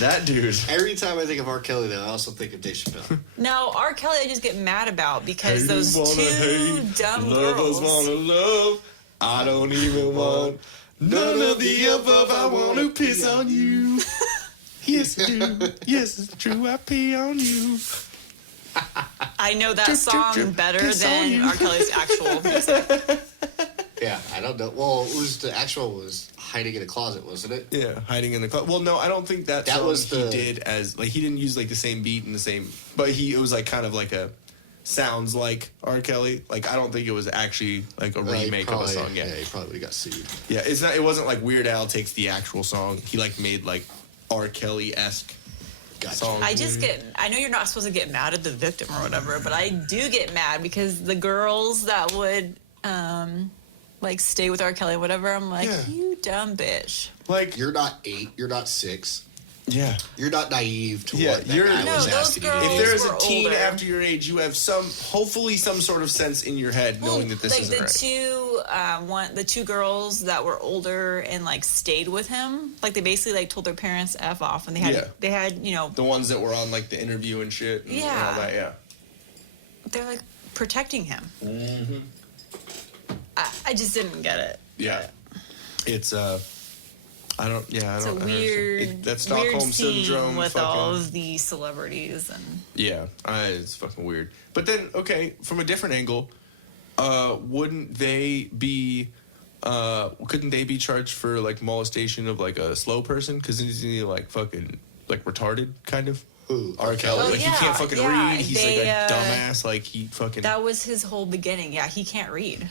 That dude. Every time I think of R. Kelly, though, I also think of Dave Chappelle. No, R. Kelly I just get mad about because those two dumb lovers girls. Wanna love. I don't even want none of the above. I want to piss on you. Yes, I do. Yes, it's true. I pee on you. I know that song better than R. Kelly's actual music. Yeah, I don't know. Well, it was the actual was Hiding in a Closet, wasn't it? Yeah, Hiding in the Closet. Well, no, I don't think that song was he did as like he didn't use like the same beat and the same, but it was like kind of like a sounds like R. Kelly. Like I don't think it was actually like a remake of a song. Yeah, he probably would have got sued. Yeah, it's not. It wasn't like Weird Al takes the actual song. He like made like R. Kelly-esque. Gotcha. I know you're not supposed to get mad at the victim or whatever, but I do get mad because the girls that would like stay with R. Kelly or whatever, I'm like, you dumb bitch. Like you're not 8, you're not 6. Yeah. You're not naive to what that guy was asking you to do. If there's a teen after your age, you have hopefully some sort of sense in your head knowing that this isn't right. The two girls that were older and like stayed with him, like they basically like told their parents F off, and they had the ones that were on like the interview and shit and all that, they're like protecting him. Mm-hmm. I just didn't get it. Yeah. It's I don't. Yeah, it's a weird. That Stockholm weird scene syndrome with all of the celebrities and. Yeah, it's fucking weird. But then, okay, from a different angle, wouldn't they be? Couldn't they be charged for like molestation of like a slow person? Because isn't he like fucking like retarded kind of? Who? R. Kelly. Like he can't fucking read. He's like a dumbass. Like he fucking. That was his whole beginning. Yeah, he can't read.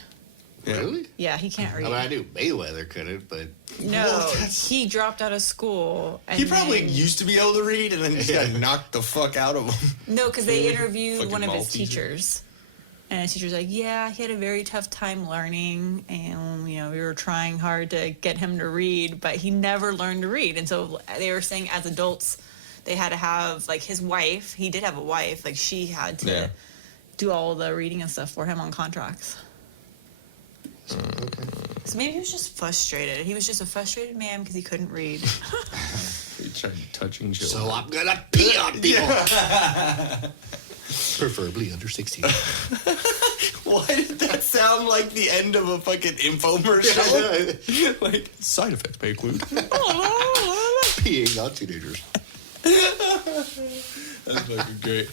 Yeah. Really? Yeah, he can't read. I mean, I knew Mayweather couldn't, but no, he dropped out of school. And he probably used to be able to read, and then he just got knocked the fuck out of him. No, because they interviewed one of his teachers, and his teacher's like, "Yeah, he had a very tough time learning, and we were trying hard to get him to read, but he never learned to read." And so they were saying, as adults, they had to have like his wife. He did have a wife. Like she had to do all the reading and stuff for him on contracts. So maybe he was just frustrated. He was just a frustrated man because he couldn't read. He tried touching children. So I'm gonna pee on people. Preferably under 16. Why did that sound like the end of a fucking infomercial? Like, side effects may include peeing on teenagers. That's fucking great.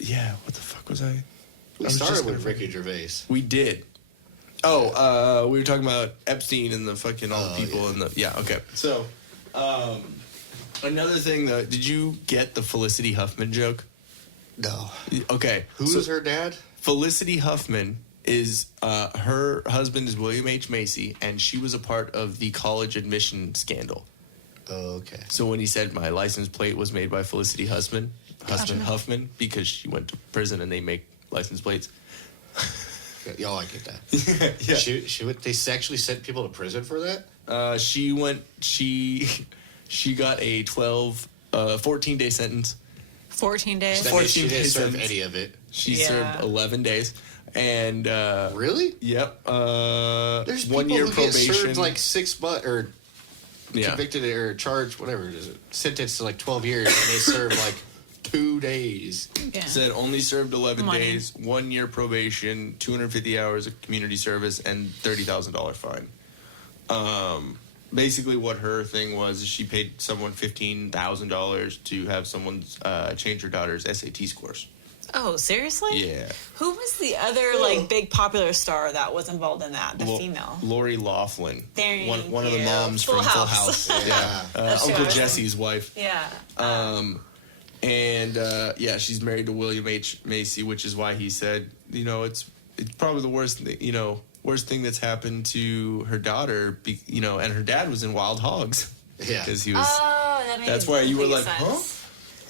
Yeah, what the fuck was I? We started with Ricky Gervais. We did. Oh, we were talking about Epstein and the fucking all the people and the okay. So, another thing though, did you get the Felicity Huffman joke? No. Okay. Who's her dad? Felicity Huffman is her husband is William H. Macy, and she was a part of the college admission scandal. Oh, okay. So when he said my license plate was made by Felicity Huffman, because she went to prison and they make license plates. Oh, I get that. Yeah. They actually sent people to prison for that? She got a 14-day sentence. 14 days. That means she didn't serve any of it. She served 11 days. And really? Yep. There's 1 people year who probation. get served like 6 months or convicted or charged, whatever it is, sentenced to like 12 years, and they serve like 2 days. Yeah. Said only served 11 days, 1 year probation, 250 hours of community service, and $30,000 fine. Basically, what her thing was is she paid someone $15,000 to have someone change her daughter's SAT scores. Oh, seriously? Yeah. Who was the other like big popular star that was involved in that? The female. Lori Loughlin. There One of the moms from Full House. Yeah. Uncle Jesse's wife. Yeah. She's married to William H. Macy, which is why he said, it's probably the worst thing that's happened to her daughter, and her dad was in Wild Hogs. Yeah. Because he was. Oh, that makes that's why you were like, sense.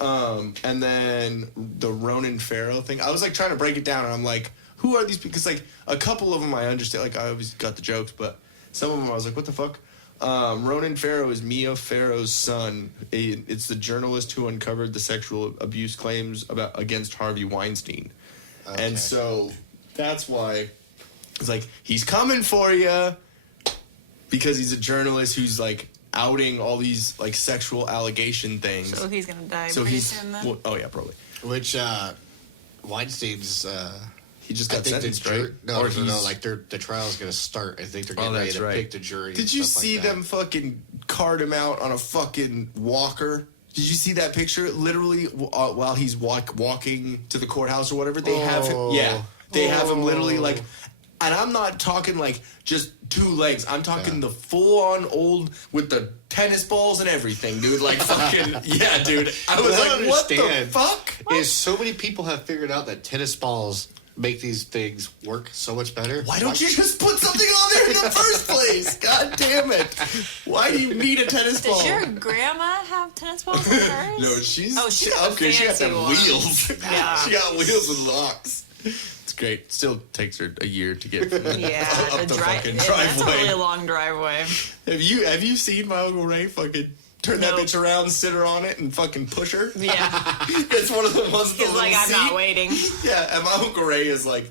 huh? And then the Ronan Farrow thing. I was like trying to break it down, and I'm like, who are these? Because like a couple of them I understand. Like I always got the jokes, but some of them I was like, what the fuck? Ronan Farrow is Mia Farrow's son. It's the journalist who uncovered the sexual abuse claims against Harvey Weinstein. Okay. And so that's why it's like, he's coming for you, because he's a journalist who's like outing all these like sexual allegation things. So he's gonna die pretty soon then? Well, oh yeah, probably. Which Weinstein's he just got sentenced, right? No, like the trial's gonna start. I think they're getting ready to pick the jury. Did you see them fucking cart him out on a fucking walker? Did you see that picture? Literally, while he's walking to the courthouse or whatever, they have him. Yeah, they have him literally like. And I'm not talking like just 2 legs. I'm talking the full-on old with the tennis balls and everything, dude. Like fucking yeah, dude. I was like, what the fuck? Is so many people have figured out that tennis balls make these things work so much better. Why don't you just put something on there in the first place? God damn it! Why do you need a tennis ball? Did your grandma have tennis balls in hers? No, she got fancy them wheels. Yeah. She got wheels with locks. It's great. Still takes her a year to get from up the fucking driveway. That's a really long driveway. Have you seen my Uncle Ray fucking turn that bitch around, sit her on it, and fucking push her? Yeah. It's one of the ones with the He's like, I'm not waiting. Yeah, and my Uncle Ray is like,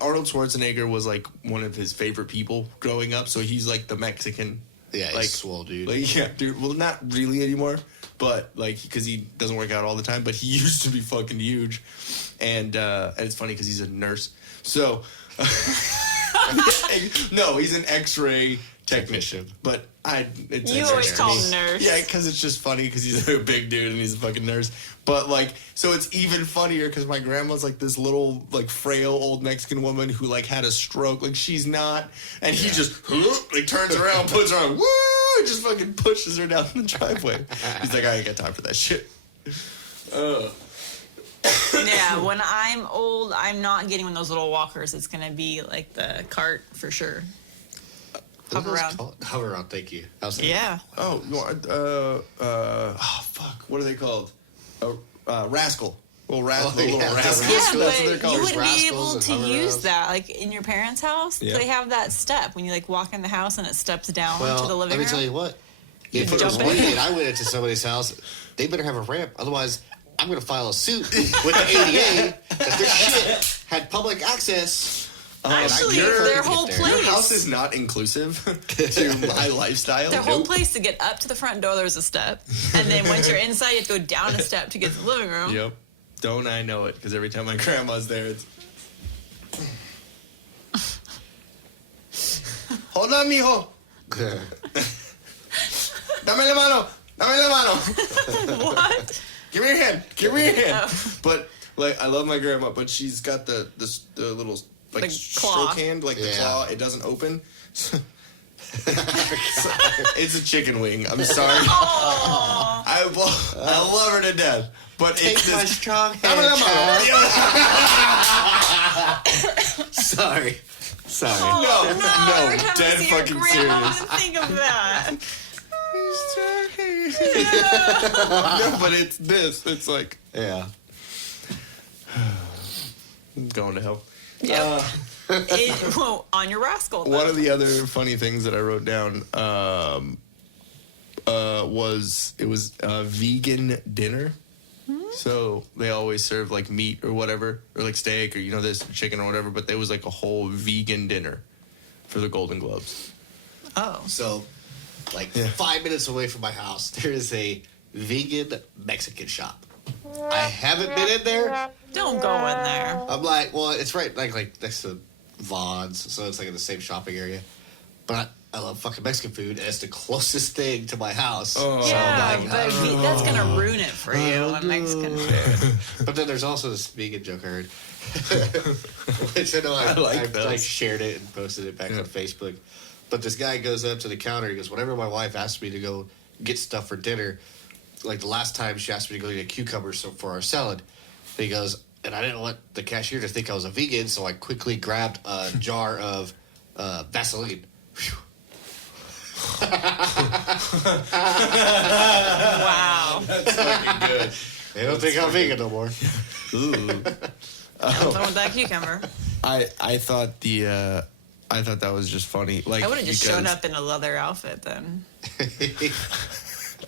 Arnold Schwarzenegger was like one of his favorite people growing up, so he's like the Mexican. Yeah, like, he's swole, dude. Like, yeah, dude. Well, not really anymore, but like, because he doesn't work out all the time, but he used to be fucking huge. And it's funny because he's a nurse. So, no, he's an X-ray technician. But you always call him nurse. Yeah, because it's just funny because he's a big dude and he's a fucking nurse. But like, so it's even funnier because my grandma's like this little like frail old Mexican woman who like had a stroke. Like she's not, and he just like turns around, puts her on, woo, just fucking pushes her down the driveway. He's like, I ain't got time for that shit. Yeah, when I'm old, I'm not getting one of those little walkers. It's gonna be like the cart for sure. Hover around. Hover around, thank you. Yeah. Oh, fuck. What are they called? Rascal. Little rascal. Yeah, Rascal. but you would be able to use that, like in your parents' house. Yeah. They have that step when you like walk in the house and it steps down to the living room. Let me tell you what. If it was raining and I went into somebody's house, they better have a ramp. Otherwise, I'm going to file a suit with the ADA that their shit had public access. Actually, their whole place. Your house is not inclusive to my lifestyle. Their whole place, to get up to the front door, there's a step. And then once you're inside, you have to go down a step to get to the living room. Yep. Don't I know it? Because every time my grandma's there, it's... Hold on, mijo. Dame la mano. Dame la mano. What? Give me your hand. Give me your hand. Oh. But, like, I love my grandma, but she's got the little... like the claw. stroke hand, like the claw, it doesn't open. It's a chicken wing. I'm sorry. I love her to death, but take it's my this strong hand. Sorry. Oh, no, dead fucking serious. Think of that. No, but it's this. It's like, Yeah. going to hell. Yeah. Well, on your rascal. Though. One of the other funny things that I wrote down was a vegan dinner. So they always serve like meat or whatever, or like steak or this chicken or whatever. But there was like a whole vegan dinner for the Golden Globes. Oh. So, like 5 minutes away from my house, there is a vegan Mexican shop. I haven't been in there. Don't go in there. I'm like, well, it's right like next to Vaughn's, so it's like in the same shopping area. But I love fucking Mexican food, and it's the closest thing to my house. Oh. So Yeah, I'm like, but that's gonna ruin it for you in Mexican food. But then there's also this vegan joke I heard. Which I know I like shared it and posted it back on Facebook. But this guy goes up to the counter. He goes, whenever my wife asks me to go get stuff for dinner, like the last time she asked me to go get cucumbers for our salad, he goes, and I didn't want the cashier to think I was a vegan, so I quickly grabbed a jar of Vaseline. Wow. That's fucking good. They don't think I'm vegan no more. Ooh. Something with that cucumber. I thought that was just funny. Like I would have just shown up in a leather outfit then.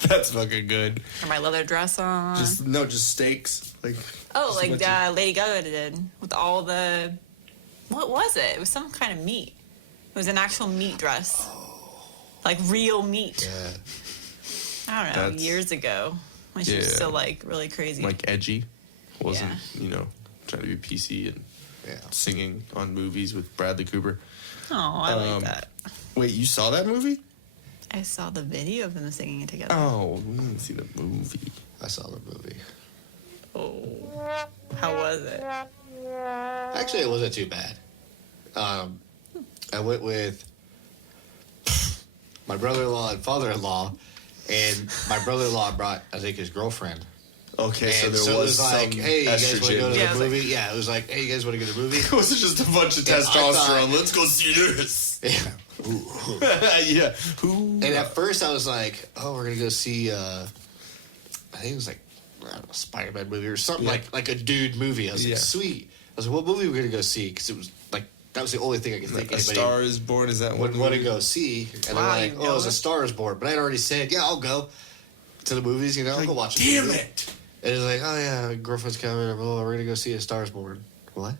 That's fucking good. Or my leather dress on. Just steaks. Like like Lady Gaga did with all the. What was it? It was some kind of meat. It was an actual meat dress. Like real meat. Yeah. I don't know, That's- years ago. When she was still like really crazy. like edgy. Wasn't trying to be PC and singing on movies with Bradley Cooper. Oh, I like that. Wait, you saw that movie? I saw the video of them singing it together. Oh, we didn't see the movie. I saw the movie. Oh. How was it? Actually, it wasn't too bad. I went with my brother-in-law and father-in-law, and my brother-in-law brought, I think, his girlfriend. Okay, so And there it was was like, some hey, you guys want to go to estrogen. the movie? It was like, hey, you guys want to go to the movie? It wasn't just a bunch of And I testosterone. thought- Let's go see this. Yeah. Yeah. Who? And at first, I was like, oh, we're going to go see, I think it was like, I don't know, Spider-Man movie or something, like a dude movie. I was like, sweet. I was like, what movie are we going to go see? Because it was like, that was the only thing I could think A anybody Star is Born. Is that would one? want to go see. And Wow, they're like, you oh, know it's A it? Star is Born. But I'd already said, yeah, I'll go to the movies, I'll go watch it. Damn it! And it's like, oh, yeah, girlfriend's coming. Oh, we're going to go see A Star is Born. What?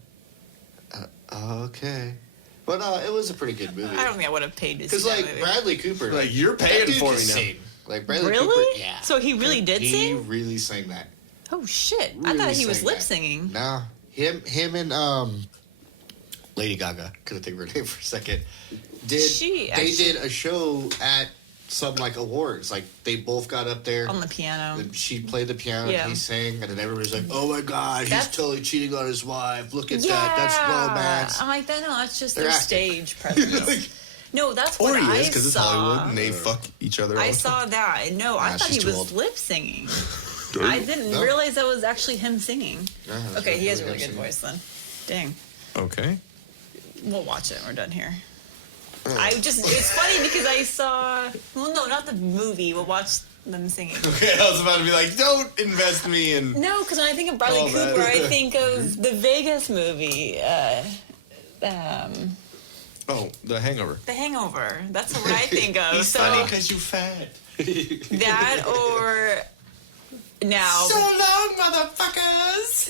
Okay. But it was a pretty good movie. I don't think I would have paid to see Because, that like, movie. Bradley Cooper. Like, you're that paying dude for can me now. sing. Like, Bradley Really? Cooper, yeah. So he really did He sing? really sang that. Oh shit! I Really thought he was sang lip that. singing. No. Him and Lady Gaga, couldn't think of her name for a second, they did a show at some, like, awards. Like, they both got up there. On the piano. And she played the piano, Yeah. and he sang, and then everybody's like, oh my god, he's That's- totally cheating on his wife. Look at that. That's romance. I'm like, no, that's just They're their acting. stage presence. No, that's what Or he I is, because it's saw. Hollywood and they fuck each other. all I the saw that. No, I Nah, thought she's he too was old. lip singing. time. I didn't No. realize that was actually him singing. Yeah, that's Okay, he has a really really good good voice then. Dang. Okay. We'll watch it. We're done here. It's funny because I saw, well, no, not the movie. We'll watch them singing. Okay, I was about to be like, don't invest me in. No, because when I think of Bradley Oh, man. Cooper, I think of the Vegas movie, Oh, The Hangover. The Hangover. That's what I think of. He's So funny because you fat. that or now So long, motherfuckers.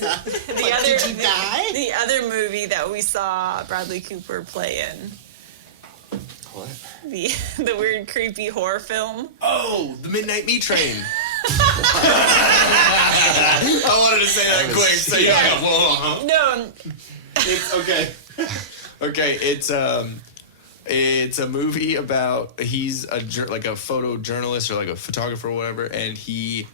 the other movie that we saw Bradley Cooper play in. What? The weird creepy horror film. Oh, The Midnight Meat Train. I wanted to say that quick. So yeah. No, It's okay. Okay, it's a movie about he's a photojournalist or like a photographer or whatever, and he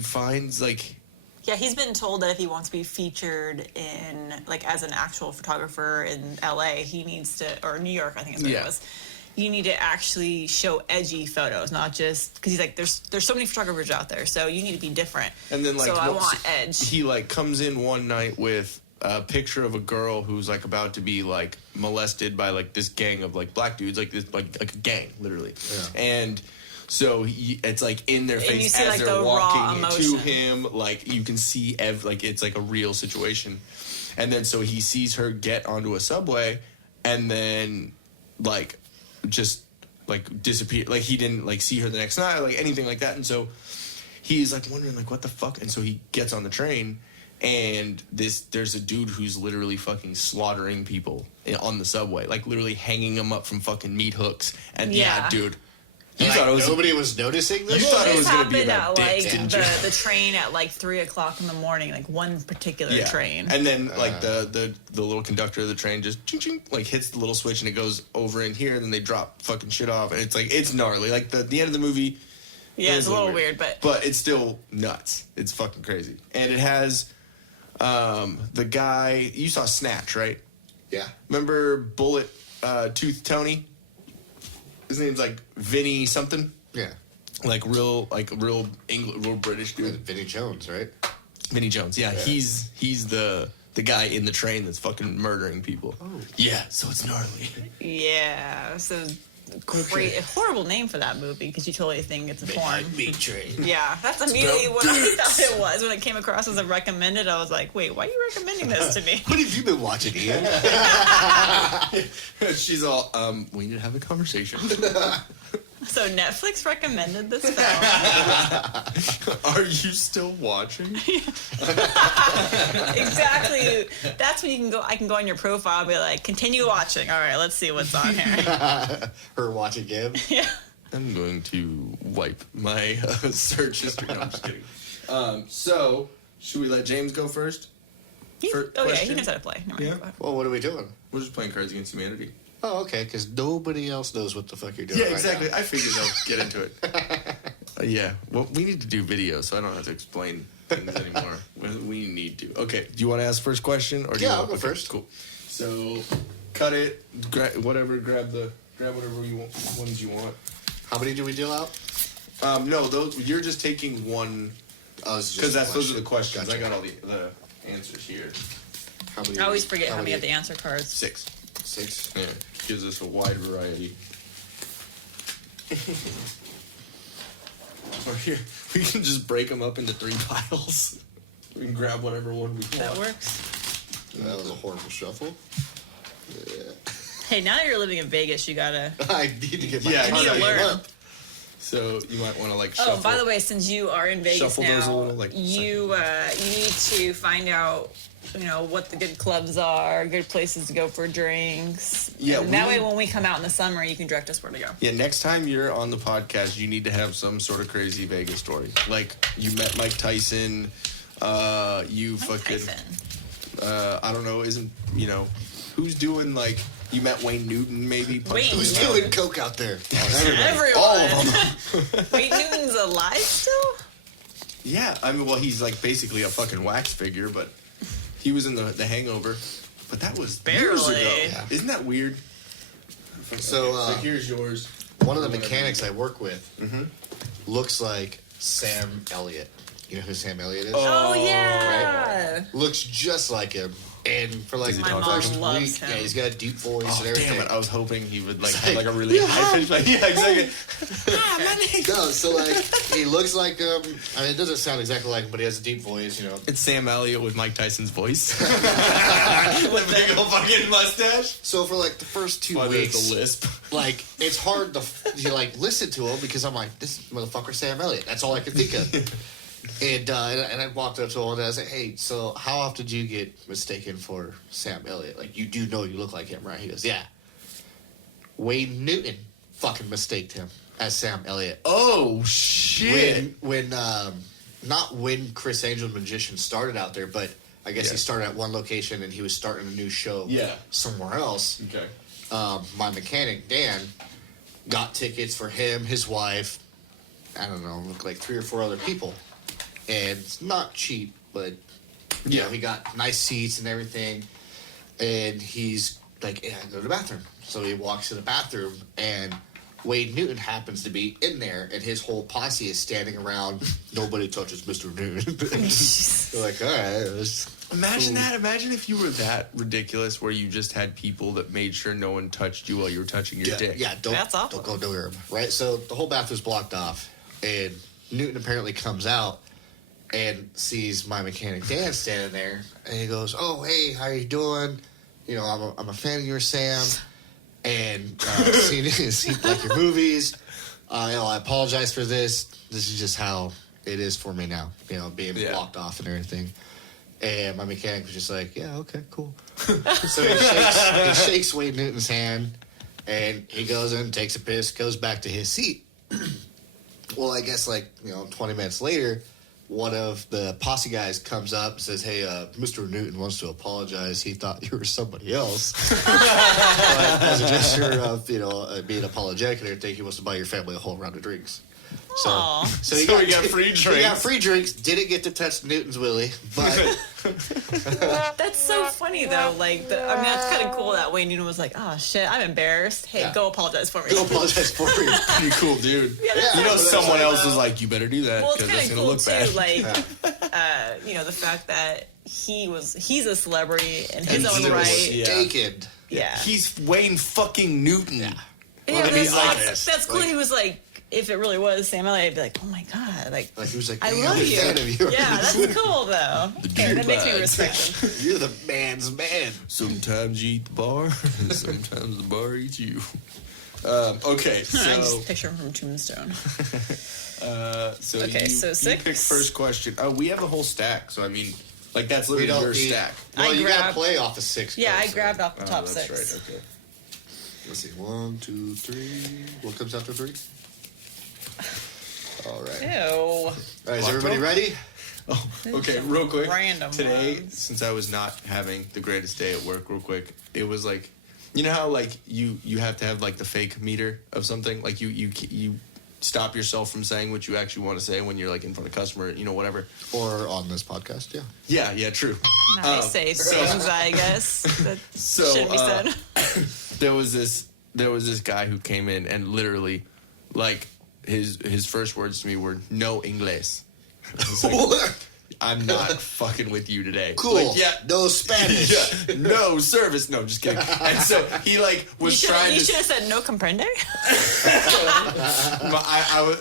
finds like. yeah, he's been told that if he wants to be featured in as an actual photographer in LA, he needs to, or New York, I think is what it was. You need to actually show edgy photos, not just because he's like, there's so many photographers out there, so you need to be different. And then so I want edge. He comes in one night with a picture of a girl who's like about to be like molested by like this gang of like black dudes, like this like a gang, literally. Yeah. And so it's like in their face you see, as like, they're the walking raw to emotion. him. Like you can see like it's like a real situation. And then so he sees her get onto a subway, and then like just like disappear. Like he didn't like see her the next night, or, like anything like that. And so he's like wondering like what the fuck. And so he gets on the train. And there's a dude who's literally fucking slaughtering people on the subway, like literally hanging them up from fucking meat hooks. And yeah dude, you like, thought it was nobody was noticing this. You thought it was going to be happened about at dicks, like didn't you? the train at like 3:00 in the morning, like one particular train. And then like the little conductor of the train just ching, ching, like hits the little switch and it goes over in here, and then they drop fucking shit off, and it's like it's gnarly. Like the end of the movie. Yeah, it's a little weird, but it's still nuts. It's fucking crazy, and it has. The guy you saw Snatch, right? Yeah. Remember Bullet Tooth Tony? His name's like Vinny something. Yeah. Like real British dude. Vinny Jones, right? Vinny Jones. Yeah. He's the guy in the train that's fucking murdering people. Oh. Yeah. So it's gnarly. Yeah. So. Great, horrible name for that movie because you totally think it's a porn. Meat train. Yeah, that's immediately what I thought it was when it came across as a recommended. I was like, "Wait, why are you recommending this to me?" What have you been watching, Ian? She's all, we need to have a conversation. So Netflix recommended this film. Are you still watching? Exactly. That's when you can go. I can go on your profile and be like, "Continue watching." All right, let's see what's on here. Her watching him. Yeah. I'm going to wipe my search history. No, I'm just kidding. So, should we let James go first? Yeah, he knows how to play. Yeah. Well, what are we doing? We're just playing Cards Against Humanity. Oh, okay, because nobody else knows what the fuck you're doing. Yeah, right exactly. now. I figured I'll get into it. Yeah. Well, we need to do video, so I don't have to explain things anymore. We need to. Okay. Do you want to ask first question, or do you I'll want go first. Cool. So, cut it. Grab whatever you want. Ones you want. How many do we deal out? No, those you're just taking one. Because those are the questions. Gotcha. I got all the answers here. How many? I always forget how many of the answer cards. 6. 6. Yeah, gives us a wide variety. Or here, we can just break them up into 3 piles. We can grab whatever one we want. That works. That was a horrible shuffle. Yeah. Hey, now that you're living in Vegas, you gotta. I need to get my Yeah, you need to learn. up. So you might want to like shuffle. Oh, by the way, since you are in Vegas Shuffle those a now, little, like, you need to find out, what the good clubs are, good places to go for drinks. Yeah, and that way when we come out in the summer, you can direct us where to go. Yeah, next time you're on the podcast, you need to have some sort of crazy Vegas story. Like you met Mike Tyson. Tyson. I don't know. Who's doing like? You met Wayne Newton, maybe. Who's doing coke out there? Everyone. All of them. Wait, Newton's alive still? Yeah, I mean, well, he's like basically a fucking wax figure, but he was in the Hangover. But that was years Barely. ago. Yeah. Isn't that weird? So here's yours. One of the mechanics I work with looks like Sam Elliott. You know who Sam Elliott is? Oh, yeah. Looks just like him. And for like the My mom first loves week, him. yeah, he's got a deep voice Oh, and everything. damn it. I was hoping he would like It's have like, like a really high pitch. Yeah, exactly. My name. No, so like he looks like I mean, it doesn't sound exactly like him, but he has a deep voice, It's Sam Elliott with Mike Tyson's voice. With a big old fucking mustache. So for like the first 2 Why there's weeks, a lisp. like it's hard to like listen to him because I'm like, this motherfucker Sam Elliott. That's all I can think of. And I walked up to him and I was like, hey, so how often do you get mistaken for Sam Elliott? Like, you do know you look like him, right? He goes, yeah. Wayne Newton fucking mistaked him as Sam Elliott. Oh, shit. When not when Chris Angel Magician started out there, but I guess he started at one location and he was starting a new show somewhere else. Okay. My mechanic, Dan, got tickets for him, his wife, I don't know, like 3 or 4 other people. And it's not cheap, but you know, he got nice seats and everything. And he's like, yeah, go to the bathroom. So he walks to the bathroom, and Wade Newton happens to be in there, and his whole posse is standing around. Nobody touches Mr. Newton. They're like, all right. Imagine that. Imagine if you were that ridiculous where you just had people that made sure no one touched you while you were touching your dick. Yeah, That's awful. don't go near him. Right? So the whole bathroom's blocked off, and Newton apparently comes out and sees my mechanic Dan standing there, and he goes, "Oh, hey, how you doing? You know, I'm a fan of yours, Sam, and seen like your movies. I apologize for this. This is just how it is for me now. You know, being blocked off and everything." And my mechanic was just like, "Yeah, okay, cool." So he shakes Wade Newton's hand, and he goes in, takes a piss, goes back to his seat. Well, I guess 20 minutes later, one of the posse guys comes up and says, "Hey, Mr. Newton wants to apologize. He thought you were somebody else. But as a gesture of, being apologetic and everything, he wants to buy your family a whole round of drinks." So he got free drinks. He got free drinks. Didn't get to touch Newton's willy, but That's so funny though. That's kind of cool that Wayne Newton was like, "Oh shit, I'm embarrassed. Hey, go apologize for me." go apologize for me. Pretty cool, dude. Yeah, Someone else was like, "You better do that well, it's because kind that's of gonna cool look too. bad." The fact that he's a celebrity in his own He was right. mistaken. Yeah, He's Wayne fucking Newton. Yeah, be honest, that's cool. like- He was like, if it really was Sam Elliott, I'd be like, "Oh my god, Like he was like, I "Hey, love I'm a you." fan of yours. Yeah, that's cool though. Okay, that makes me Dude, respect him. You're the man's man. Sometimes you eat the bar, and sometimes the bar eats you. Okay, so I just picture him from Tombstone. so Okay, you, so you 6? picked first question. Oh, we have the whole stack, so I mean, that's literally your stack. Well, I you gotta grabbed- play off of 6. Yeah, I cards, grabbed off the top that's 6. right. Okay. Let's see. 1, 2, 3. What comes after 3? All right. Ew. All right, is everybody ready? Oh, okay, real quick. Random Today, ones. since I was not having the greatest day at work, real quick, it was like, you know how you have to have the fake meter of something, like you stop yourself from saying what you actually want to say when you're in front of customer, whatever. Or on this podcast, yeah. Yeah, true. I say things, I guess, that shouldn't be said. There was this guy who came in and literally, his first words to me were "no inglés." I was like, I'm not fucking with you today. Cool. No Spanish. Yeah, no service. No, just kidding. And so he was trying to. You should have said "no comprende."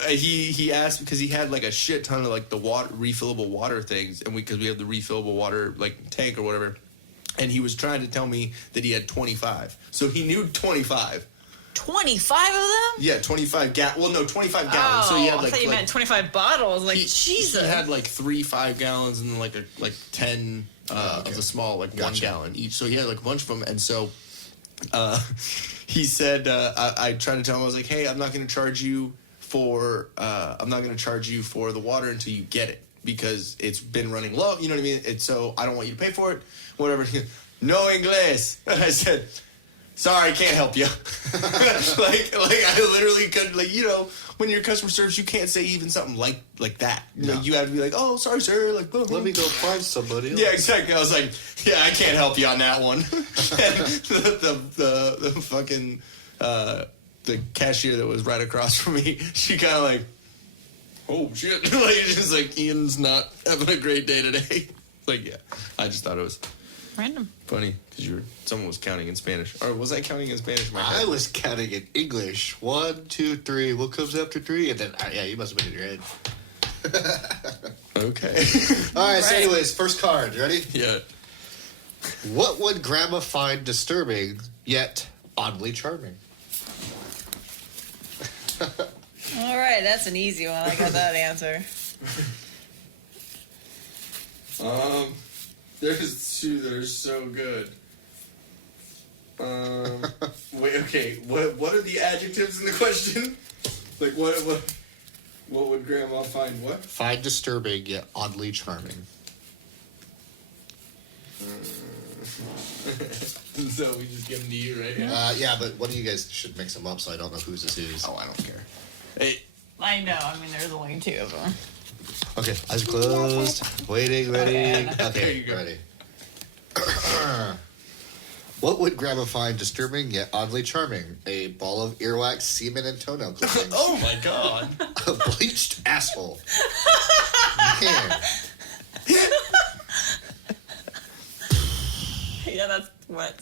He asked because he had a shit ton of the water refillable water things, and because we have the refillable water tank or whatever, and he was trying to tell me that he had 25. So he knew 25. 25 of them? Yeah, 25 gallons. 25 gallons. Oh, So he had I thought you meant 25 bottles. Jesus. He had 3 5-gallons and then 10 of the small 1 gallon each. So he had a bunch of them, and so he said, I tried to tell him, I was like, "Hey, I'm not going to charge you for the water until you get it because it's been running low. You know what I mean? And so I don't want you to pay for it. Whatever." "No inglés." I said, "Sorry, I can't help you." I literally couldn't, when you're customer service, you can't say even something like that. No. You have to be like, "Oh, sorry, sir." Let me go find somebody else. Yeah, exactly. I was like, "Yeah, I can't help you on that one." And the fucking the cashier that was right across from me, she kind of "Oh shit!" Just Ian's not having a great day today. Yeah, I just thought it was Random. funny because someone was counting in Spanish, or was I counting in Spanish? I was counting in English. 1, 2, 3. What comes after 3? And then, you must have been in your head. Okay. All right. So, anyways, first card. Ready? Yeah. What would Grandma find disturbing yet oddly charming? All right, that's an easy one. I got that answer. There's two that are so good. Wait, okay. What are the adjectives in the question? What would Grandma find? What? Find disturbing yet oddly charming. So we just give them to you, right? Yeah, but one of you guys should mix them up so I don't know whose this is. Oh, I don't care. Hey. I know. There's only 2 of them. Okay, eyes closed. Waiting, ready. There Okay, you go. ready. What would Grandma find disturbing yet oddly charming? A ball of earwax, semen, and toenail clippings. Oh my god. A bleached asshole. Man. Yeah, that's what.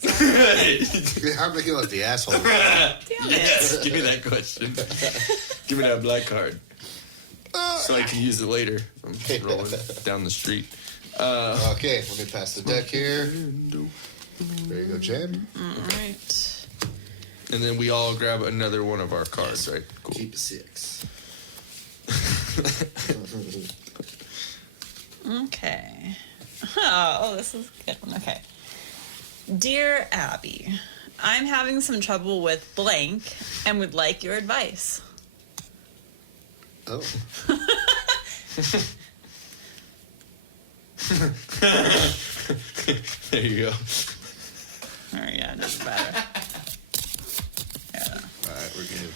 I'm thinking about the asshole. Damn it. Yes, give me that question. Give me that black card. So I can use it later. I'm rolling down the street. Okay, let me pass the deck here. There you go, Jen. All right. And then we all grab another one of our cards, right? Cool. Keep it 6. Okay. Oh, this is a good one. Okay. Dear Abby, I'm having some trouble with blank and would like your advice. Oh. There you go. All right, yeah, it doesn't matter. Yeah. All right, we're good.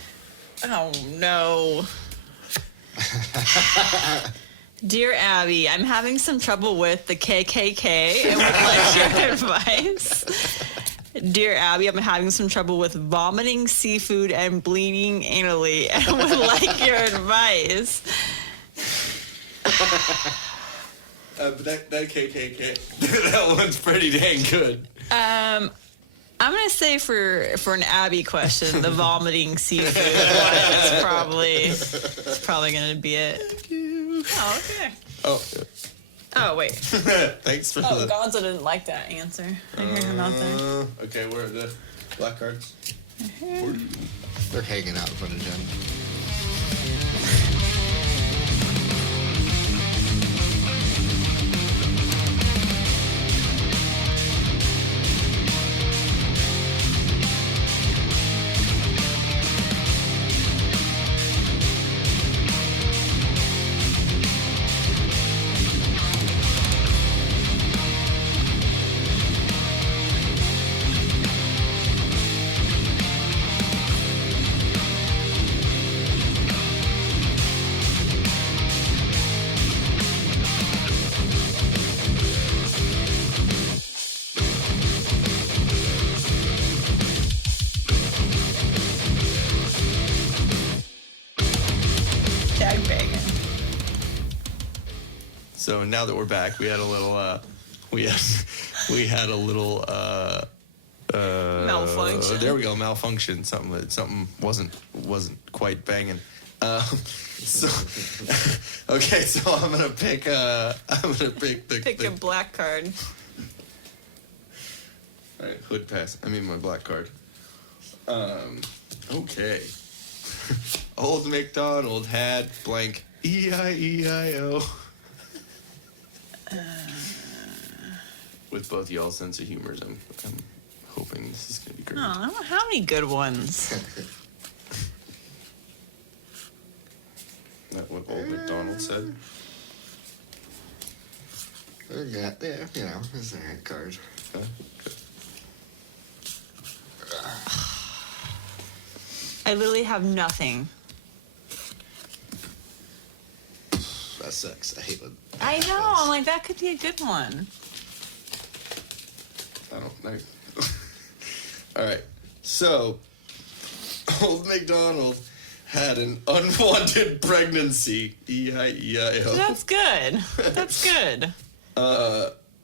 Oh, no. Dear Abby, I'm having some trouble with the KKK and would like your advice. Dear Abby, I'm having some trouble with vomiting seafood and bleeding anally and would like your advice. But that KKK, that one's pretty dang good. I'm gonna say for an Abby question, the vomiting seafood one is probably gonna be it. Thank you. Oh, okay. Oh, Oh, wait. thanks for Oh, the... Gonzo didn't like that answer. I hear him out there. Okay, where are the black cards? They're hanging out in front of Jen. Tag banging. So now that we're back, we had a little, we had a little, Malfunction. There we go, malfunction. Something wasn't quite banging. So okay, so I'm gonna pick the Pick a black card. All right, hood pass. I mean my black card. Okay. Old MacDonald had blank E-I-E-I-O. With both y'all's sense of humors, I'm hoping this is gonna be great. Oh, I don't have any good ones. That what old MacDonald said. Yeah, it's a hand card. Okay. I literally have nothing. That sucks. I hate when that I know. happens. I'm like, that could be a good one. I don't know. All right. So, old MacDonald had an unwanted pregnancy. E-I-E-I-O. That's good. That's good.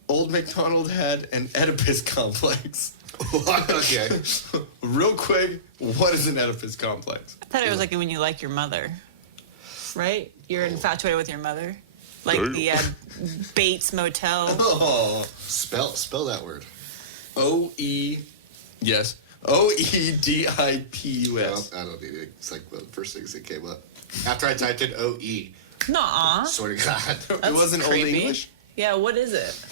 Old MacDonald had an Oedipus complex. Okay. Real quick, what is an Oedipus complex? I thought it was like when you like your mother, right? You're infatuated with your mother, like the Bates Motel. Oh. Spell that word. O-E. Yes. O-E-D-I-P-U-S. No, I don't need it. It's like the first things that came up. After I typed in O-E. Nuh-uh. Swear to God. It wasn't Old creepy. English? Yeah, what is it?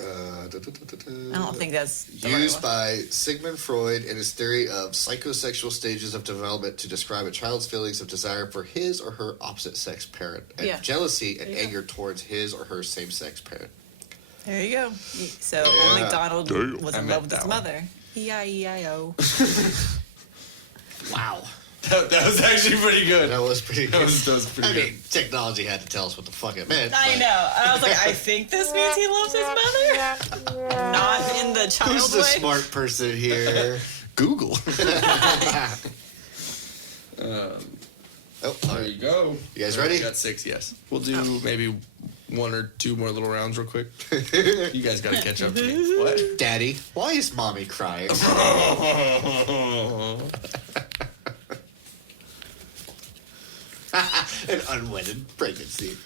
I I don't think that's the Used right one. by Sigmund Freud in his theory of psychosexual stages of development to describe a child's feelings of desire for his or her opposite sex parent and Yeah. jealousy and Yeah. anger towards his or her same sex parent. There you go. So Yeah. old MacDonald was I in meant love with that his one. mother. E-I-E-I-O. Wow. That was actually pretty good. That was pretty good. That was pretty good. I mean, technology had to tell us what the fuck it meant. I but- know. I was like, I think this means he loves his mother. Not in the child Who's the way. smart person here? Google. Oh, all There right. you go. You guys ready? Got 6, yes. We'll do maybe 1 or 2 more little rounds real quick. You guys got to catch up to me. What? Daddy, why is mommy crying? An unwedded pregnancy.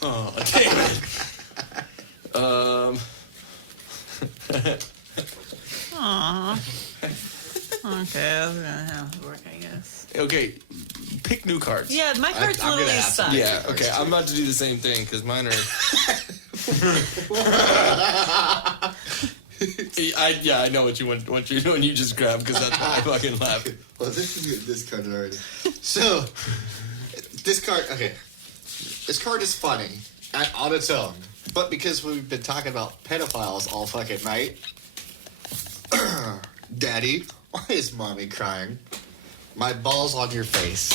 Oh, damn it. Aww. Okay, that's gonna have to work, I guess. Okay, pick new cards. Yeah, my cards I'm gonna literally have to suck. do Yeah, okay, I'm about to do the same thing because mine are. I know what you want. What you're doing, you just grab because that's why I fucking laugh. Well, this is discarded already. So, this card, okay. This card is funny on its own, but because we've been talking about pedophiles all fucking night, Daddy, why is mommy crying? My balls on your face.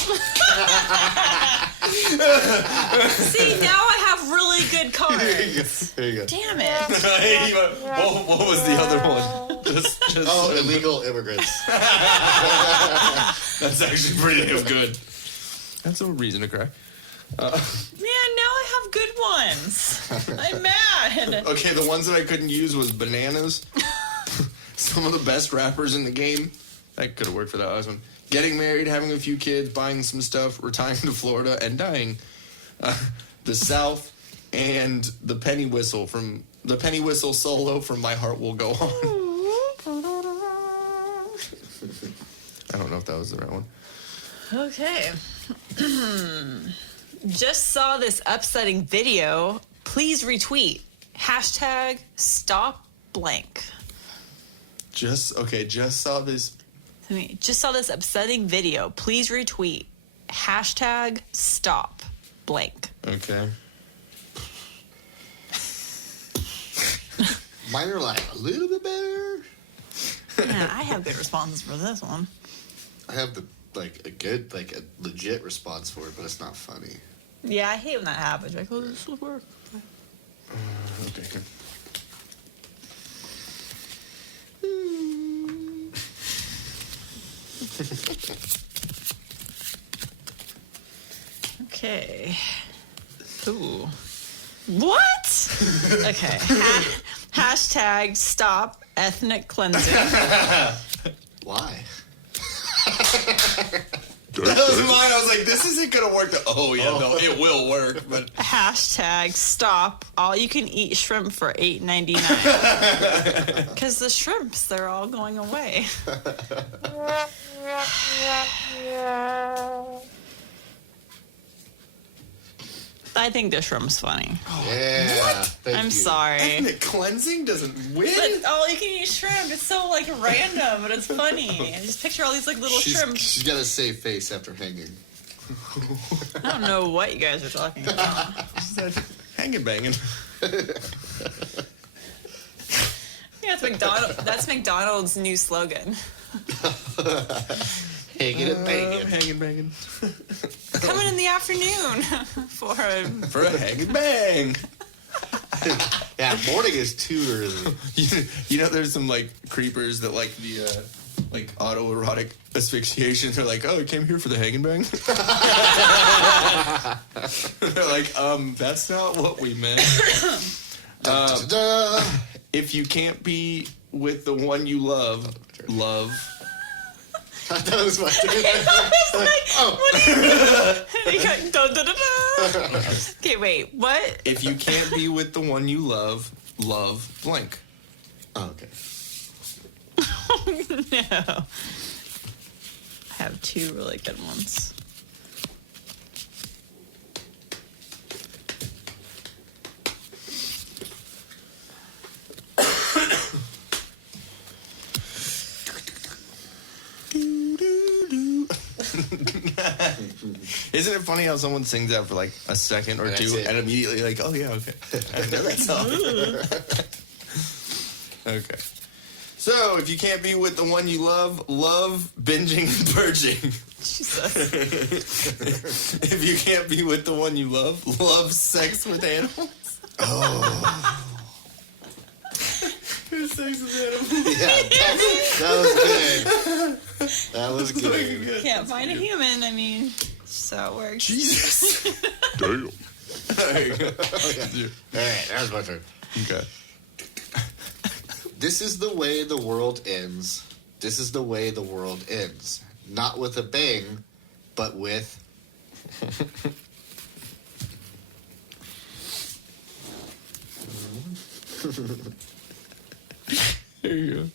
See, now I have really good cards. There you go. Damn it. What was the other one? Just Oh, illegal immigrants. That's actually pretty good. That's a reason to cry. Man, now I have good ones. I'm mad. Okay, the ones that I couldn't use was bananas. Some of the best rappers in the game. That could have worked for that last one. Getting married, having a few kids, buying some stuff, retiring to Florida, and dying. The South and the penny whistle solo from My Heart Will Go On. I don't know if that was the right one. Okay. Just saw this upsetting video. Please retweet. Hashtag stop blank. Just saw this. I mean, just saw this upsetting video. Please retweet. Hashtag stop blank. Okay. Mine are like a little bit better. Man, I have good responses for this one. I have a legit response for it, but it's not funny. Yeah, I hate when that happens. Like, oh, this will work. Okay. Good. Okay. Ooh. What? Okay. Hashtag stop ethnic cleansing. Why? That was mine. I was like, this isn't gonna work. No, it will work. But Hashtag stop all you can eat shrimp for $8.99. Because the shrimps, they're all going away. I think the shrimp's funny. Yeah. Thank I'm you. sorry. ethnic cleansing doesn't win. But all you can eat shrimp, it's so like random, but it's funny. I just picture all these like little shrimps. She's got a safe face after hanging. I don't know what you guys are talking about. Hanging banging. Yeah, that's McDonald's new slogan. Hanging and banging. Hanging banging. Coming in the afternoon for a For a hang and bang. Yeah, morning is too early. You know, there's some like creepers that like the like autoerotic asphyxiation. They're like, oh, I came here for the hang and bang. They're like, that's not what we meant. Da-da-da. If you can't be with the one you love. That was my What do you mean? Dun, dun, dun, dun. Okay, wait, what? If you can't be with the one you love blank. Oh, okay. No. I have two really good ones. Isn't it funny how someone sings that for like a second or And two that's it. and immediately like, oh yeah, okay. I know that song. Okay. So if you can't be with the one you love binging and purging. Jesus. If you can't be with the one you love sex with animals. Oh. Sex with animals. Yeah, that was good. That was good. Can't find a human. I mean, so it works. Jesus. Damn. There you go. Okay. All right, that was my turn. Okay. This is the way the world ends. This is the way the world ends. Not with a bang, but with... There you go.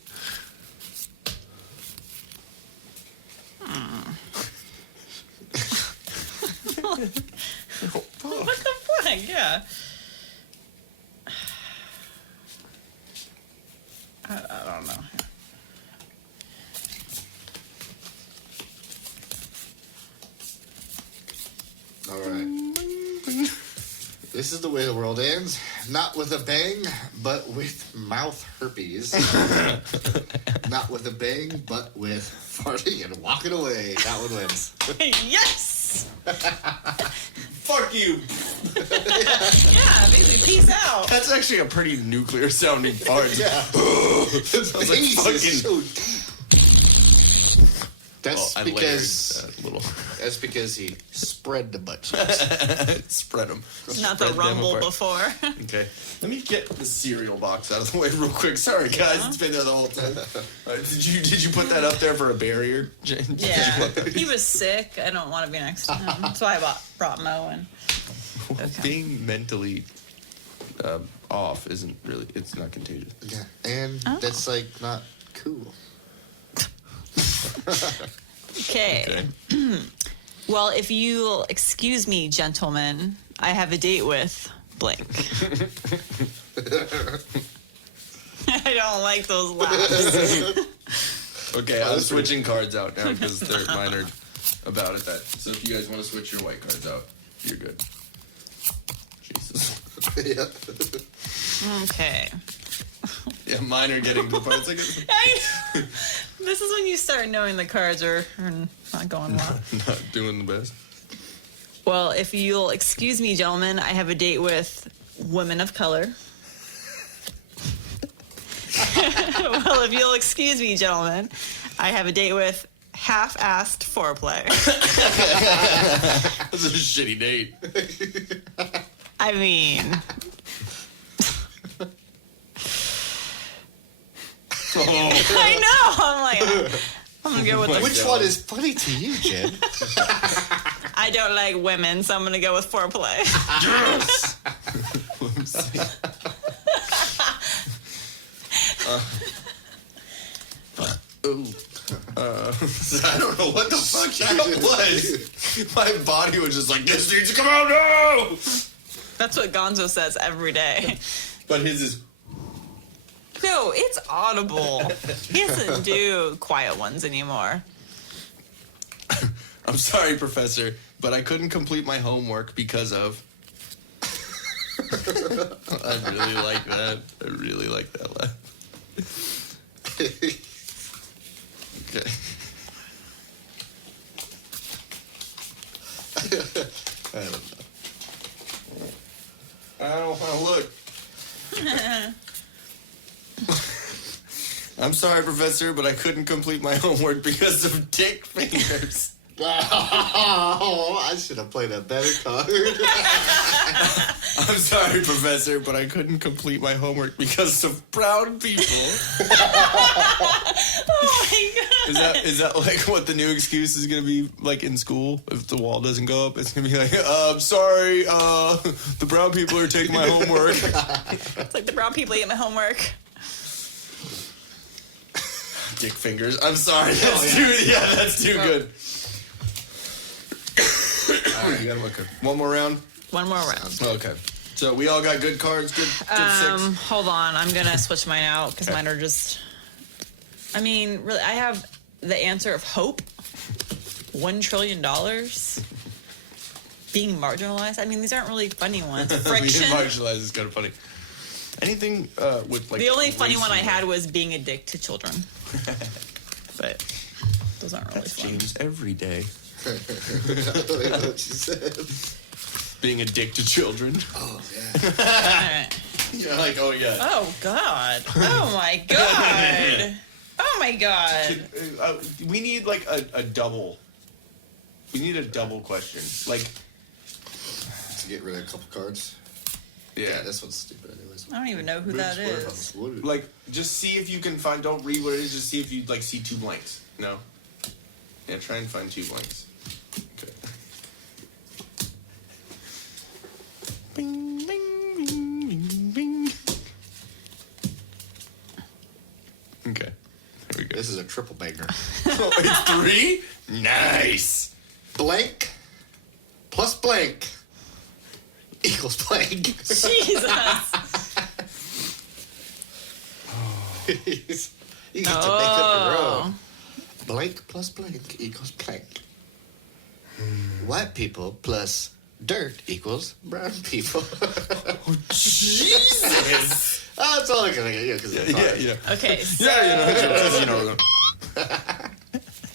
What the fuck? Yeah. I don't know. All right. This is the way the world ends. Not with a bang, but with mouth herpes. Not with a bang, but with farting and walking away. That one wins. Yes! Fuck you. Yeah, basically, peace out. That's actually a pretty nuclear sounding fart. Yeah. Sounds like Bass fucking... is so deep. That's I because layered that little. that's because he spread the butt. Spread them. Not the rumble before. Okay. Let me get the cereal box out of the way real quick. Sorry, guys. It's been there the whole time. Did you put that up there for a barrier, Jen? Yeah. He was sick. I don't want to be next to him. That's why I brought Mo in. Okay. Being mentally off isn't really, it's not contagious. Yeah, and that's like not cool. Okay. Well, if you'll excuse me, gentlemen, I have a date with blank. I don't like those laughs. Okay, I'm switching cards out now because mine are about it. So if you guys want to switch your white cards out, you're good. Jesus. Yeah. Okay. Yeah, mine are getting to the parts. This is when you start knowing the cards are not going well. Not doing the best. Well, if you'll excuse me, gentlemen, I have a date with women of color. Well, if you'll excuse me, gentlemen, I have a date with half-assed foreplay. This is a shitty date. I mean... I know. I'm like, I'm gonna go with the. Which one is funny to you, Jen? I don't like women, so I'm gonna go with foreplay. Yes. I don't know what the fuck that was. My body was just like, this needs to come out now. That's what Gonzo says every day. But his is. No, it's audible. He doesn't do quiet ones anymore. I'm sorry, Professor, but I couldn't complete my homework because of... I really like that. I really like that laugh. Okay. I don't know. I don't want to look. I'm sorry, Professor, but I couldn't complete my homework because of dick fingers. Oh, I should have played a better card. I'm sorry, Professor, but I couldn't complete my homework because of brown people. Oh my god! Is that like what the new excuse is going to be like in school? If the wall doesn't go up, it's going to be like, I'm sorry, the brown people are taking my homework. It's like the brown people eat my homework. Dick fingers. I'm sorry. That's too good. All right, you got one more round. One more round. Okay. So we all got good cards. Good six. Hold on. I'm gonna switch mine out because mine are just. I mean, really, I have the answer of hope. $1 trillion. Being marginalized. I mean, these aren't really funny ones. Friction. Being marginalized is kind of funny. Anything with like. The only funny one I had was being a dick to children. But Those aren't really That's fun. James every day. I don't know what she said. Being a dick to children. Oh, yeah. All right. You're like, oh, yeah. Oh, God. Oh, my God. Oh, my God. We need, like, a double. We need a double question. Like... To get rid of a couple cards. Yeah. This one's stupid anyways. I don't even know who that is. Like, just see if you can find... Don't read what it is. Just see if you, like, see 2 blanks. No? Yeah, try and find 2 blanks. Okay. Bing, bing, bing, bing, bing. Okay. There we go. This is a triple banger. Oh, it's 3? Nice. Blank plus blank equals blank. Jesus. You get to make up your own. Blank plus blank equals blank. White people plus dirt equals brown people. Jesus. That's all I can think of. Because it's hard. Yeah. Okay, so, Yeah, you know.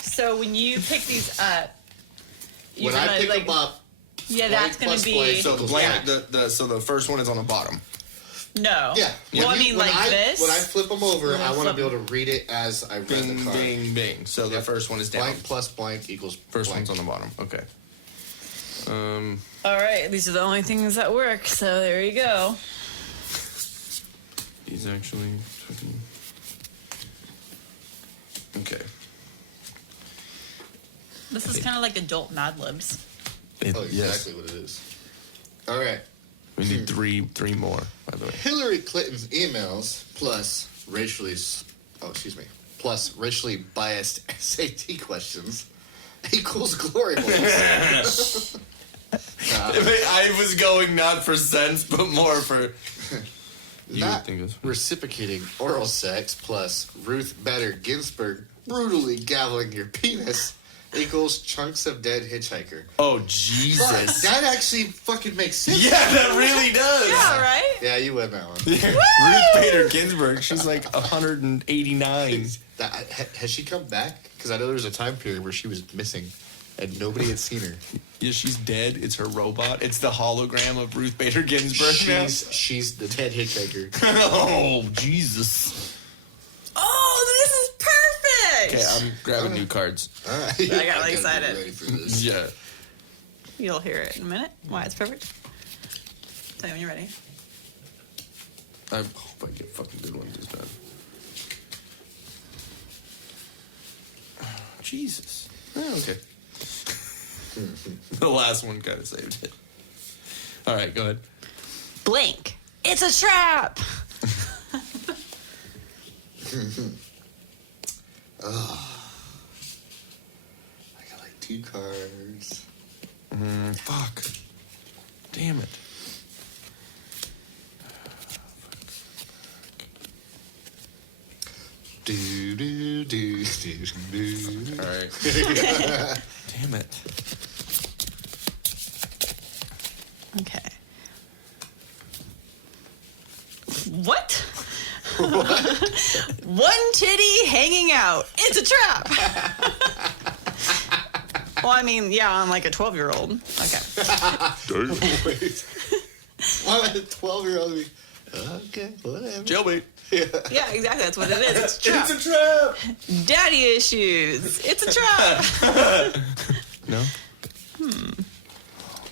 so when you pick these up, you're When I gonna, pick like, them up, yeah, blank that's going plus to be... blank. So the blank, so the first one is on the bottom. No. yeah. Well, I mean, like this. When I flip them over, When I I want to flip- be able to read it as I read Bing, the card. bing, bing. So the first one is down. Blank plus blank equals First blank. one's on the bottom. Okay. All right, these are the only things that work, so there you go. He's actually fucking... Okay. This is kind of like adult Mad Libs. Oh, exactly what it is. All right. We need three more, by the way. Hillary Clinton's emails plus racially biased SAT questions equals glory holes. I was going not for sense, but more for... Not reciprocating oral sex plus Ruth Bader Ginsburg brutally gobbling your penis equals chunks of dead hitchhiker. Oh, Fuck, Jesus. that actually fucking makes sense. Yeah, that really does. Yeah, right? Yeah, you win that one. Ruth Bader Ginsburg, she's like 189. Has she come back? Because I know there was a time period where she was missing and nobody had seen her. Yeah, she's dead. It's her robot. It's the hologram of Ruth Bader Ginsburg now. She's the dead hitchhiker. Oh, Jesus. Oh, this is perfect! Okay, I'm grabbing new cards. All right. I got gotta be excited. ready for this. Yeah. You'll hear it in a minute. Why it's perfect. Tell me when you're ready. I hope I get fucking good ones this time. Jesus. Oh, okay. The last one kind of saved it. All right, go ahead. Blank. It's a trap! I got like 2 cards. Fuck. Damn it. Do do do do do. All right. Damn it. Okay. What? One titty hanging out. It's a trap. Well, I mean, yeah, I'm like a 12-year-old. Okay. Wait. Why would a 12-year-old be? Okay, whatever. Jailbait. Yeah, exactly. That's what it is. It's a trap. It's a trap. Daddy issues. It's a trap. No?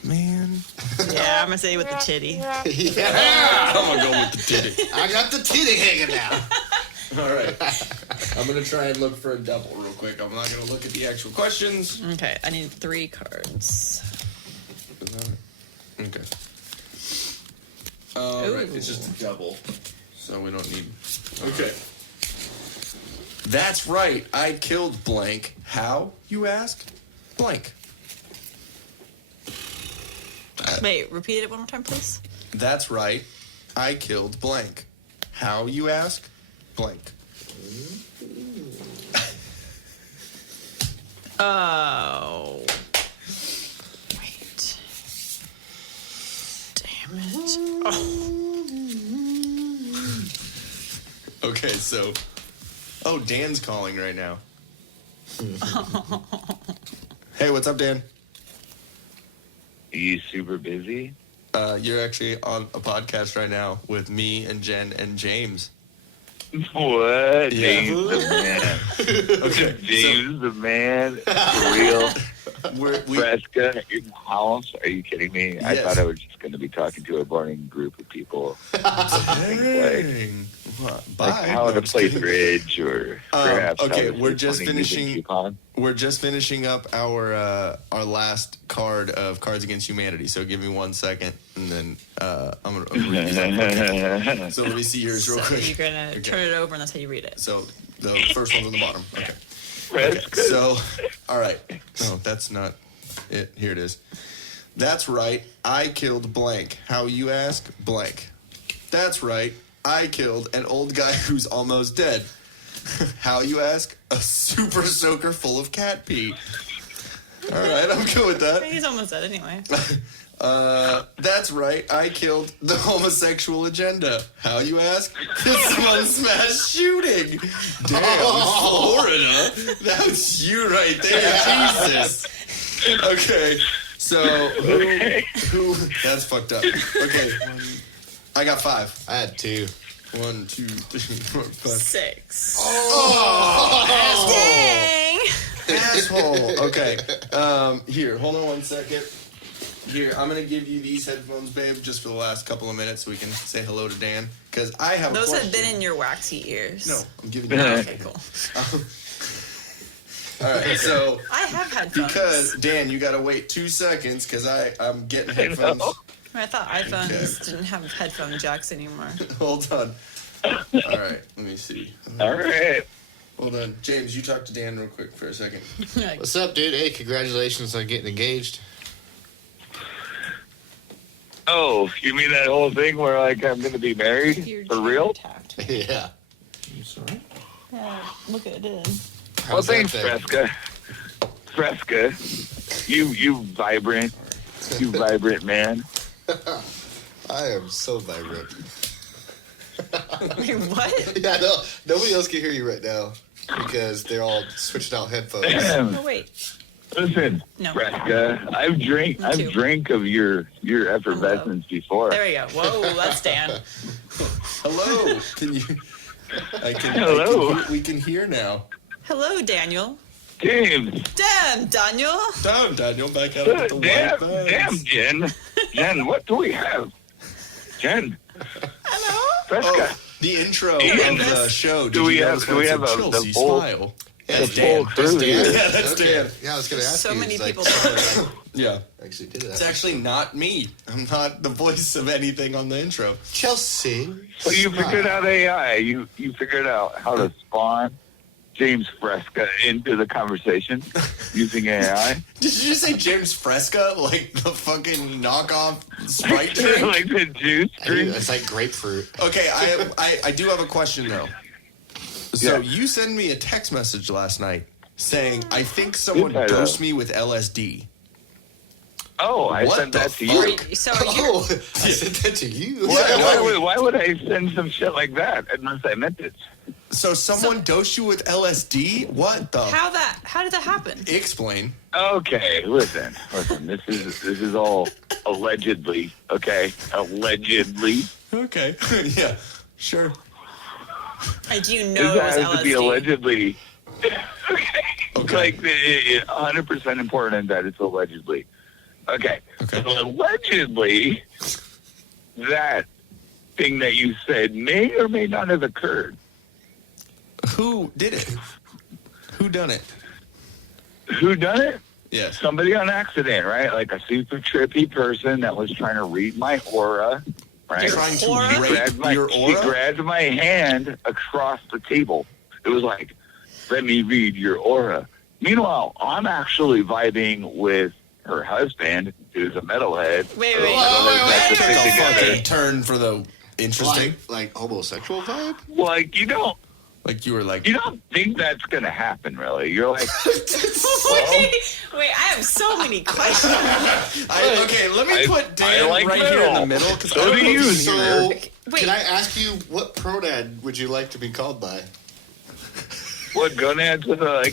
Man. Yeah, I'm going to say with the titty. Yeah. I'm going to go with the titty. I got the titty hanging out. All right. I'm going to try and look for a double real quick. I'm not going to look at the actual questions. Okay, I need 3 cards. Is that it? Okay. Right. It's just a double. So we don't need... Okay. That's right. I killed blank. How, you ask? Blank. Wait, repeat it one more time, please. That's right. I killed blank. How, you ask? Blank. Oh. Wait. Damn it. Oh. Okay, so... Oh, Dan's calling right now. Hey, what's up, Dan? Are you super busy? You're actually on a podcast right now with me and Jen and James. What? Yeah. James the man. Okay, James the man. For real. we Frasca in the house? Are you kidding me? I Yes. thought I was just going to be talking to a boring group of people. Dang. Like how to play bridge or perhaps okay, how to we're say just funny music finishing. coupon. We're just finishing up our last card of Cards Against Humanity. So give me 1 second, and then I'm gonna read these out. So let me see yours real So quick. you're gonna turn it over, and that's how you read it. So the first one's on the bottom. Okay. Frasca. So, all right. No, that's not it. Here it is. That's right. I killed blank. How you ask? Blank. That's right. I killed an old guy who's almost dead. How you ask? A super soaker full of cat pee. All right, I'm good with that. He's almost dead anyway. That's right. I killed the homosexual agenda. How you ask? This one smash shooting. Damn, Florida. That's you right there. Jesus. Okay, so who? That's fucked up. Okay, I got 5. I had 2. 1, 2, 3, 4, 5. 6. Oh, Dang! asshole. Okay. Here, hold on 1 second. Here, I'm gonna give you these headphones, babe, just for the last couple of minutes, so we can say hello to Dan. Because I have Those a have question. been in your waxy ears. No, I'm giving you. Okay, cool. All right, so I have headphones. because Dan, you gotta wait 2 seconds because I'm getting headphones. I thought iPhones Okay. didn't have headphone jacks anymore. Hold on. All right, let me see. All right. Hold on, James. You talk to Dan real quick for a second. Like, What's up, dude? Hey, congratulations on getting engaged. Oh, you mean that whole thing where like I'm going to be married your for real? attacked. Yeah. Yeah, look at it. Well, How's that thanks, thing? Fresca. You vibrant man. I am so vibrant. Wait, what? Yeah, no, nobody else can hear you right now because they're all switching out headphones. Oh, wait. Listen, No. Fresca, I've Me too. drank of your effervescence before. There we go. Whoa, that's Dan. Hello. Can you? Hello. We can hear now. Hello, Daniel. James. Damn, Daniel. Damn, Daniel, back out with the white bags. Damn, Jen. Jen, what do we have? Jen. Hello. Fresca. Oh, the intro Ian, of the show. do we have Chelsea the full- smile? Yeah, The that's full Dan. crew That's Dan. here. Yeah, that's Okay. Dan. Yeah, I was going to ask So you. many it's people like, Yeah. actually did It's that. actually not me. I'm not the voice of anything on the intro. Chelsea. So you figured out AI. You figured out how to spawn James Fresca into the conversation using AI. Did you just say James Fresca? Like the fucking knockoff Sprite drink? Like the juice drink. It's like grapefruit. Okay, I do have a question though. So Yeah. you sent me a text message last night saying, I think someone Yes, I know. dosed me with LSD. Oh, I What sent the that to fuck? you. So you're, Oh, I sent that to you. Why would I send some shit like that unless I meant it? So someone dosed you with LSD? What the? how did that happen? Explain. Okay, listen. This is all allegedly. Okay, allegedly. Okay. Yeah. Sure. Do you know it This was has to be LSD? allegedly. Okay. Okay. Like 100% important that it's allegedly. Okay. Okay. So allegedly, that thing that you said may or may not have occurred. Who did it? Who done it? Who done it? Yes. Somebody on accident, right? Like a super trippy person that was trying to read my aura, right? Trying to Aura? rape your She aura? grabbed my hand across the table. It was like, let me read your aura. Meanwhile, I'm actually vibing with her husband, who's a metalhead. Wait. Took a Together. fucking turn for the interesting. Like homosexual vibe? Like, you don't Like you were like, think that's going to happen, really. You're like, Wait, I have so many questions. okay, let me put Dan I like right here in the metal. middle. Because So do you. So, Wait. can I ask you what pronoun would you like to be called by? What gonads with a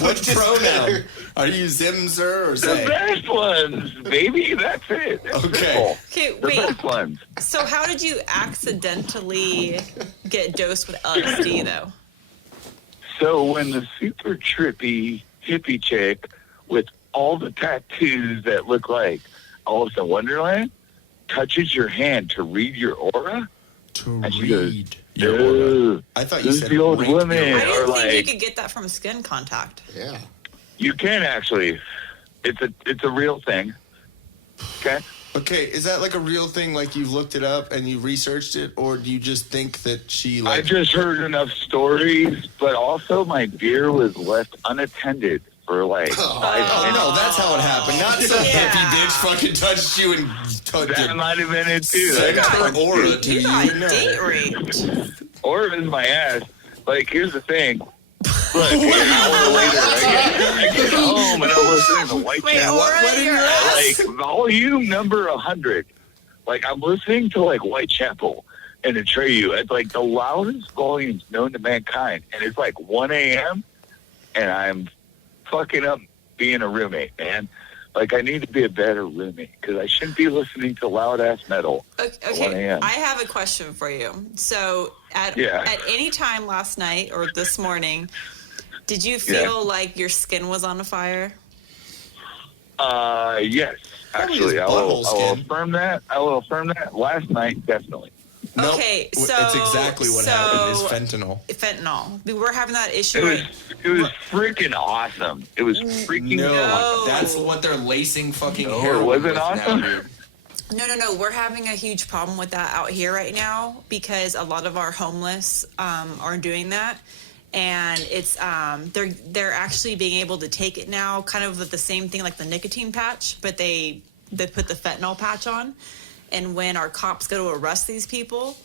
What pronoun? Are you Zimzer or The Zay? best ones, baby. That's it. That's Okay. simple. Okay, The wait. best ones. So how did you accidentally get dosed with LSD, though? So when the super trippy hippie chick with all the tattoos that look like Alice in Wonderland touches your hand to read your aura, To and she goes, read your aura. "Dude, I thought you this said is the old rape your women aura. I didn't are think you like, could get that from skin contact. Yeah. you can actually. It's a real thing. Okay. Okay, is that like a real thing? Like you've looked it up and you researched it, or do you just think that she I like? just heard enough stories, but also my beer was left unattended for like 5 Oh minutes. no, that's how it happened. Not some Yeah. hippie bitch fucking touched you and touched That might have been it too. I Sent got her fucking aura to You you. got No. date raped. Or it was my ass. Like, here's the thing. Look, an hour later, I get home and I'm listening to White Wait, Chapel. Aura in your ass? Like, volume number 100. Like, I'm listening to, like, Whitechapel and Atreyu at, like, the loudest volumes known to mankind. And it's, like, 1 a.m. and I'm fucking up being a roommate, man. Like, I need to be a better roommate because I shouldn't be listening to loud-ass metal at 1 Okay, a.m. I have a question for you. So at any time last night or this morning, did you feel like your skin was on fire? Yes. Probably Actually, his I butthole will skin. affirm that. I will affirm that. Last night, definitely. Nope. Okay, It's so- exactly what happened. Is fentanyl. Fentanyl. We were having that issue. It was freaking awesome. It was freaking No, awesome. that's what they're lacing fucking No, heroin it wasn't with now, awesome. dude. No. We're having a huge problem with that out here right now because a lot of our homeless are doing that, and it's they're actually being able to take it now, kind of with the same thing like the nicotine patch, but they put the fentanyl patch on, and when our cops go to arrest these people,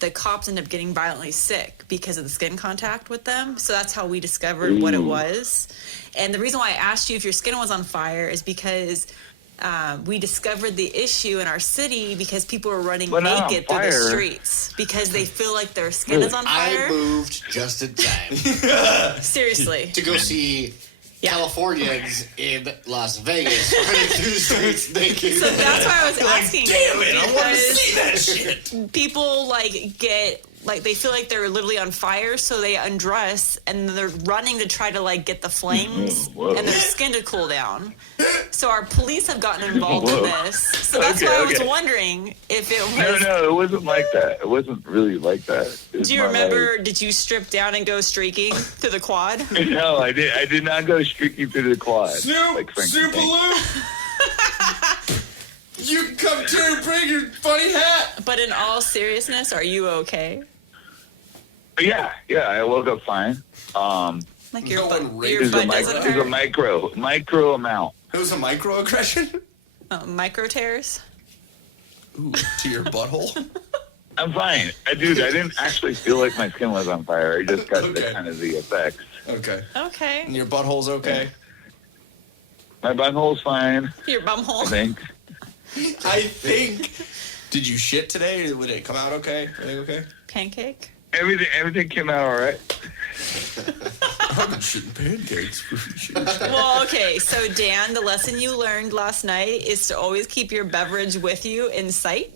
the cops end up getting violently sick because of the skin contact with them. So that's how we discovered what it was. And the reason why I asked you if your skin was on fire is because we discovered the issue in our city because people were running But not on naked through the fire. streets because they feel like their skin is on I fire. moved just in time Seriously. to go see Californians in Las Vegas running through the streets naked. So that's why I was asking Damn you it! I want to because see that shit. people get they feel like they're literally on fire, so they undress and they're running to try to get the flames Whoa. and their skin to cool down. So our police have gotten involved in Whoa. this. So that's Okay, why I was okay. wondering if it was. No, it wasn't like that. It wasn't really like that. It was Do you more remember? Did you strip down and go streaking to the quad? Like, no, I did not go streaking through the quad. like Frank was saying. You can come too. Bring your funny hat. But in all seriousness, are you okay? Yeah, I woke up fine. Like No your butt, one raped your It was butt a doesn't micro, it was a hurt? micro amount. It was a microaggression. Micro tears? Ooh, to your butthole. I'm fine. I didn't actually feel like my skin was on fire. I just got the Okay. kind of the effects. Okay. Okay. And your butthole's okay. My butthole fine, Your bum hole. I think. I think. Did you shit today? Would it come out okay? Everything okay? Pancake? Everything came out all right. I've been shitting pancakes. Well, okay. So, Dan, the lesson you learned last night is to always keep your beverage with you in sight.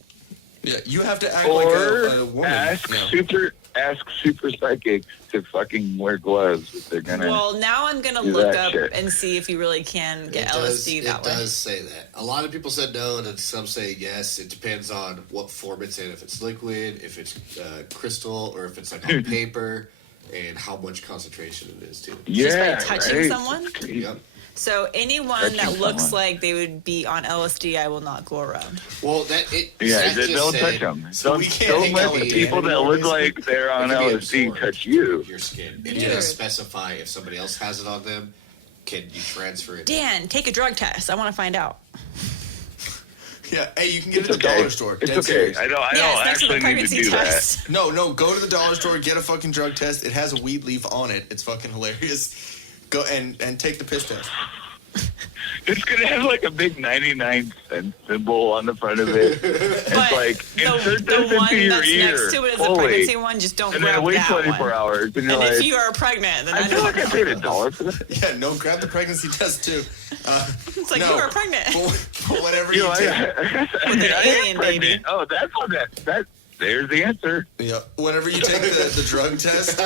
Yeah, you have to act like a Or woman. ask No. super psychics to fucking wear gloves if they're gonna. Well, now I'm going to Do look that up shit. and see if you really can get LSD that it way. does say that. A lot of people said no, and some say yes. It depends on what form it's in. If it's liquid, if it's crystal, or if it's like on paper, and how much concentration it is too. yeah, Just by touching right? someone? Yep. So, anyone Touching that looks someone. like they would be on LSD, I will not go around. Well, Yeah, Zach just don't said touch them. So we can't Don't hang let out the with people that look like they're on It can be LSD absorbed touch you. Your skin. It Dude. doesn't specify if somebody else has it on them. Can you transfer it? Dan, take a drug test. I want to find out. Yeah, hey, you can get it It's at the okay. dollar store. It's Dead okay. serious. I don't Yes, next to the actually need to pregnancy do that. test. No, go to the dollar store, get a fucking drug test. It has a weed leaf on it. It's fucking hilarious. Go and take the piss test. It's gonna have like a big 99-cent symbol on the front of it. It's like insert this into your ear. Next to it is a pregnancy one. Just don't and grab then wait that 24 one. hours. And, you're if you are pregnant, then I feel like I paid $1 for that. Yeah, no, grab the pregnancy test too. It's like, no, you are pregnant. For whatever you take. With an alien baby. Oh, that's what that. There's the answer. Yeah. Whenever you take the drug test,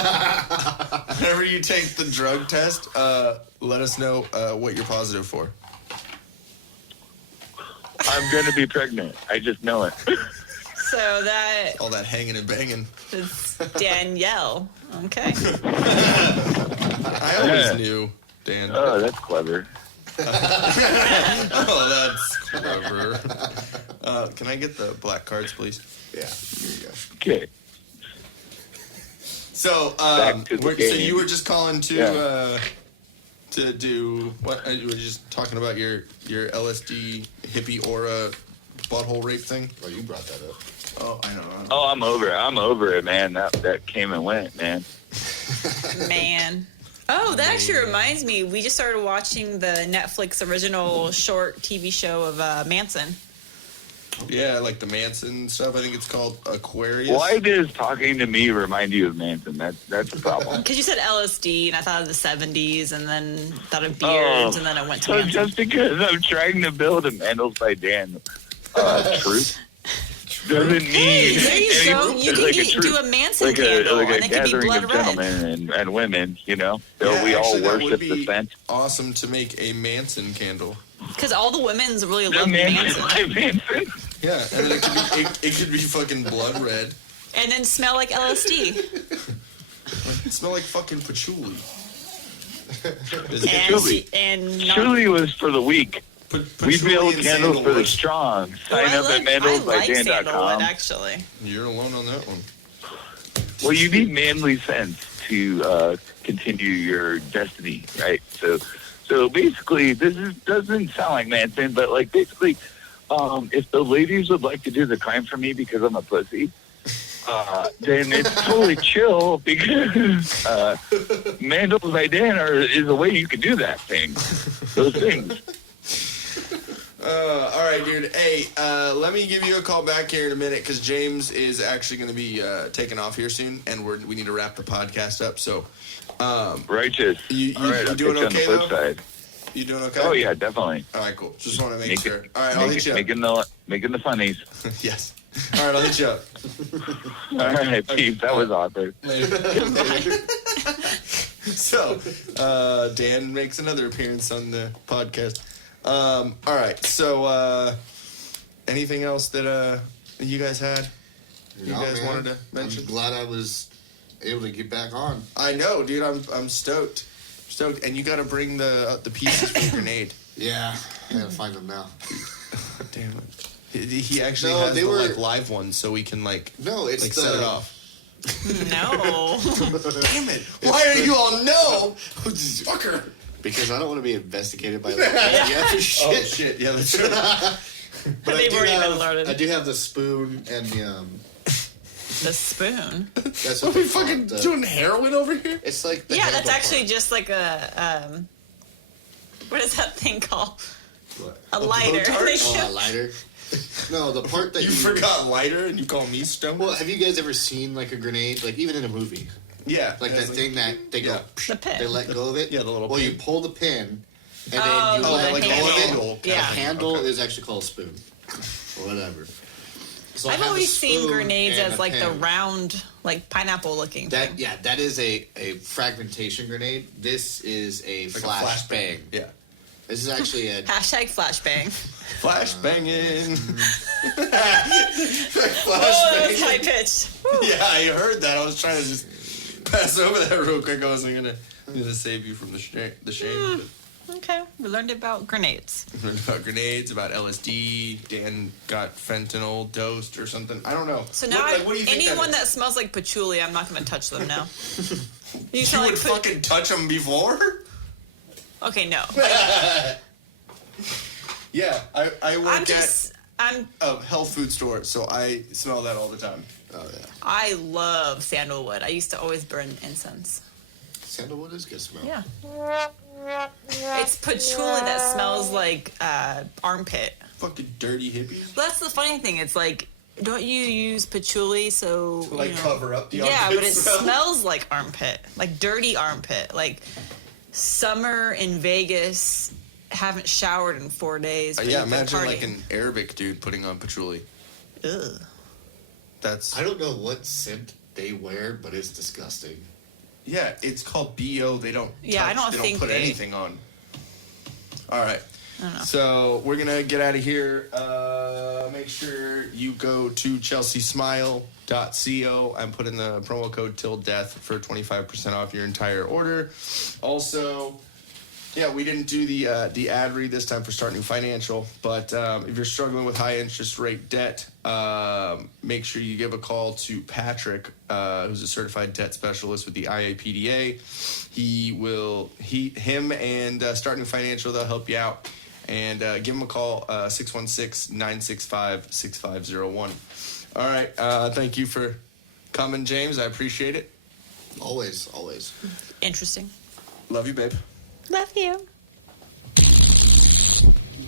whenever you take the drug test, let us know what you're positive for. I'm going to be pregnant. I just know it. So that all that hanging and banging. is Danielle. Okay. I always knew, Dan. Oh, that's clever. Oh, that's clever. Can I get the black cards, please? Yeah, here you go. Okay. So, so you were just calling to do what? You were just talking about your LSD hippie aura butthole rape thing. Oh, you brought that up. Oh, I know. Oh, I'm over it, man. That came and went, man. Man. Oh, that actually reminds me. We just started watching the Netflix original short TV show of Manson. Yeah, like the Manson stuff. I think it's called Aquarius. Why does talking to me remind you of Manson? That's the problem. Because you said LSD, and I thought of the 70s, and then thought of beards, and then I went to Manson. Just because I'm trying to build a Mandles by Dan truth doesn't mean there you go. You can do a Manson candle, and it can be blood red. Gentlemen and women, you know, Yeah, we all actually, that would worship be the scent. awesome to make a Manson candle. Because all the women's really The love Manson. Manson. Yeah, and then it could be fucking blood red. And then smell like LSD. It smell like fucking patchouli. Patchouli was for the weak. We build candles for the strong. Sign up at mandlesbydan.com. Actually. You're alone on that one. Well, you need manly sense to continue your destiny, right? So basically, doesn't sound like Manson, but like basically, if the ladies would like to do the crime for me because I'm a pussy, then it's totally chill because Mandles by Dan is a way you can do that thing. Those things. All right, dude. Hey, let me give you a call back here in a minute because James is actually going to be taking off here soon, and we need to wrap the podcast up. So, righteous. You doing okay though? You doing okay? Oh yeah, definitely. All right, cool. Just want to make sure. All right, I'll hit you up. Making the funnies. Yes. All right, I'll hit you up. All right, Pete. That was awkward. So, Dan makes another appearance on the podcast. All right. So, anything else that you guys had? You guys wanted to mention? I'm glad I was able to get back on. I know, dude. I'm stoked. And you got to bring the pieces for the grenade. Yeah, I gotta find them now. Damn it. He actually has the live ones, so we can set it off. No. Damn it! Why are you all no? Fucker. Because I don't want to be investigated by the shit. Oh shit! Yeah, that's true. But they've already been alerted. I do have the spoon and the spoon. That's what are we fucking doing heroin over here? It's like that's actually just like a what is that thing called? What? A lighter. Oh, a lighter. No, the part that you forgot lighter and you call me stone. Well, have you guys ever seen like a grenade, like even in a movie? Yeah, like that thing that they go, the pin. They let go of it. Yeah, the little. Well, pin. you pull the pin, and then you let the go of handle. it. Yeah, the handle is actually called a spoon, or whatever. So I've always seen grenades as like the round, like pineapple looking thing. That is a fragmentation grenade. This is a flash bang. Yeah. This is actually a hashtag flashbang. Flash banging. That was high pitched. Yeah, I heard that. I was trying to just pass over that real quick. I wasn't gonna save you from the shame. Okay, we learned about grenades. We learned about grenades, about LSD. Dan got fentanyl dosed or something. I don't know. So now, what do you think anyone that smells like patchouli, I'm not going to touch them now. You would fucking touch them before? Okay, no. Yeah, I work at a health food store, so I smell that all the time. Oh yeah. I love sandalwood. I used to always burn incense. Sandalwood is good smell. Yeah. It's patchouli that smells like armpit. Fucking dirty hippie. That's the funny thing. It's like, don't you use patchouli so To, like, you know, cover up the armpit Yeah, but it smell? smells like armpit, like dirty armpit. Like summer in Vegas, haven't showered in 4 days. but Yeah, you've been imagine partying. like an Arabic dude putting on patchouli. Ugh. That's I don't know what scent they wear, but it's disgusting. yeah. It's called BO. They don't. Yeah, I touch, don't they think don't put they- anything on. All right. I don't know. So we're gonna get out of here. Make sure you go to chelseasmile.co and put in the promo code till death for 25% off your entire order. Also, yeah, we didn't do the ad read this time for Start New Financial, but if you're struggling with high interest rate debt, make sure you give a call to Patrick, who's a certified debt specialist with the IAPDA. Him and Start New Financial, they'll help you out. And give him a call, 616-965-6501. All right. Thank you for coming, James. I appreciate it. Always, always. Interesting. Love you, babe. Love you.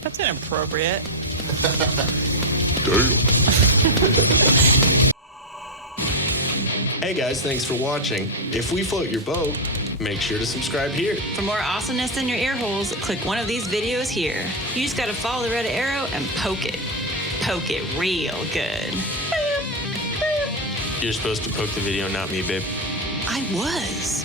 That's inappropriate. Hey, guys. Thanks for watching. If we float your boat, make sure to subscribe here. For more awesomeness in your ear holes, click one of these videos here. You just gotta follow the red arrow and poke it. Poke it real good. You're supposed to poke the video, not me, babe. I was.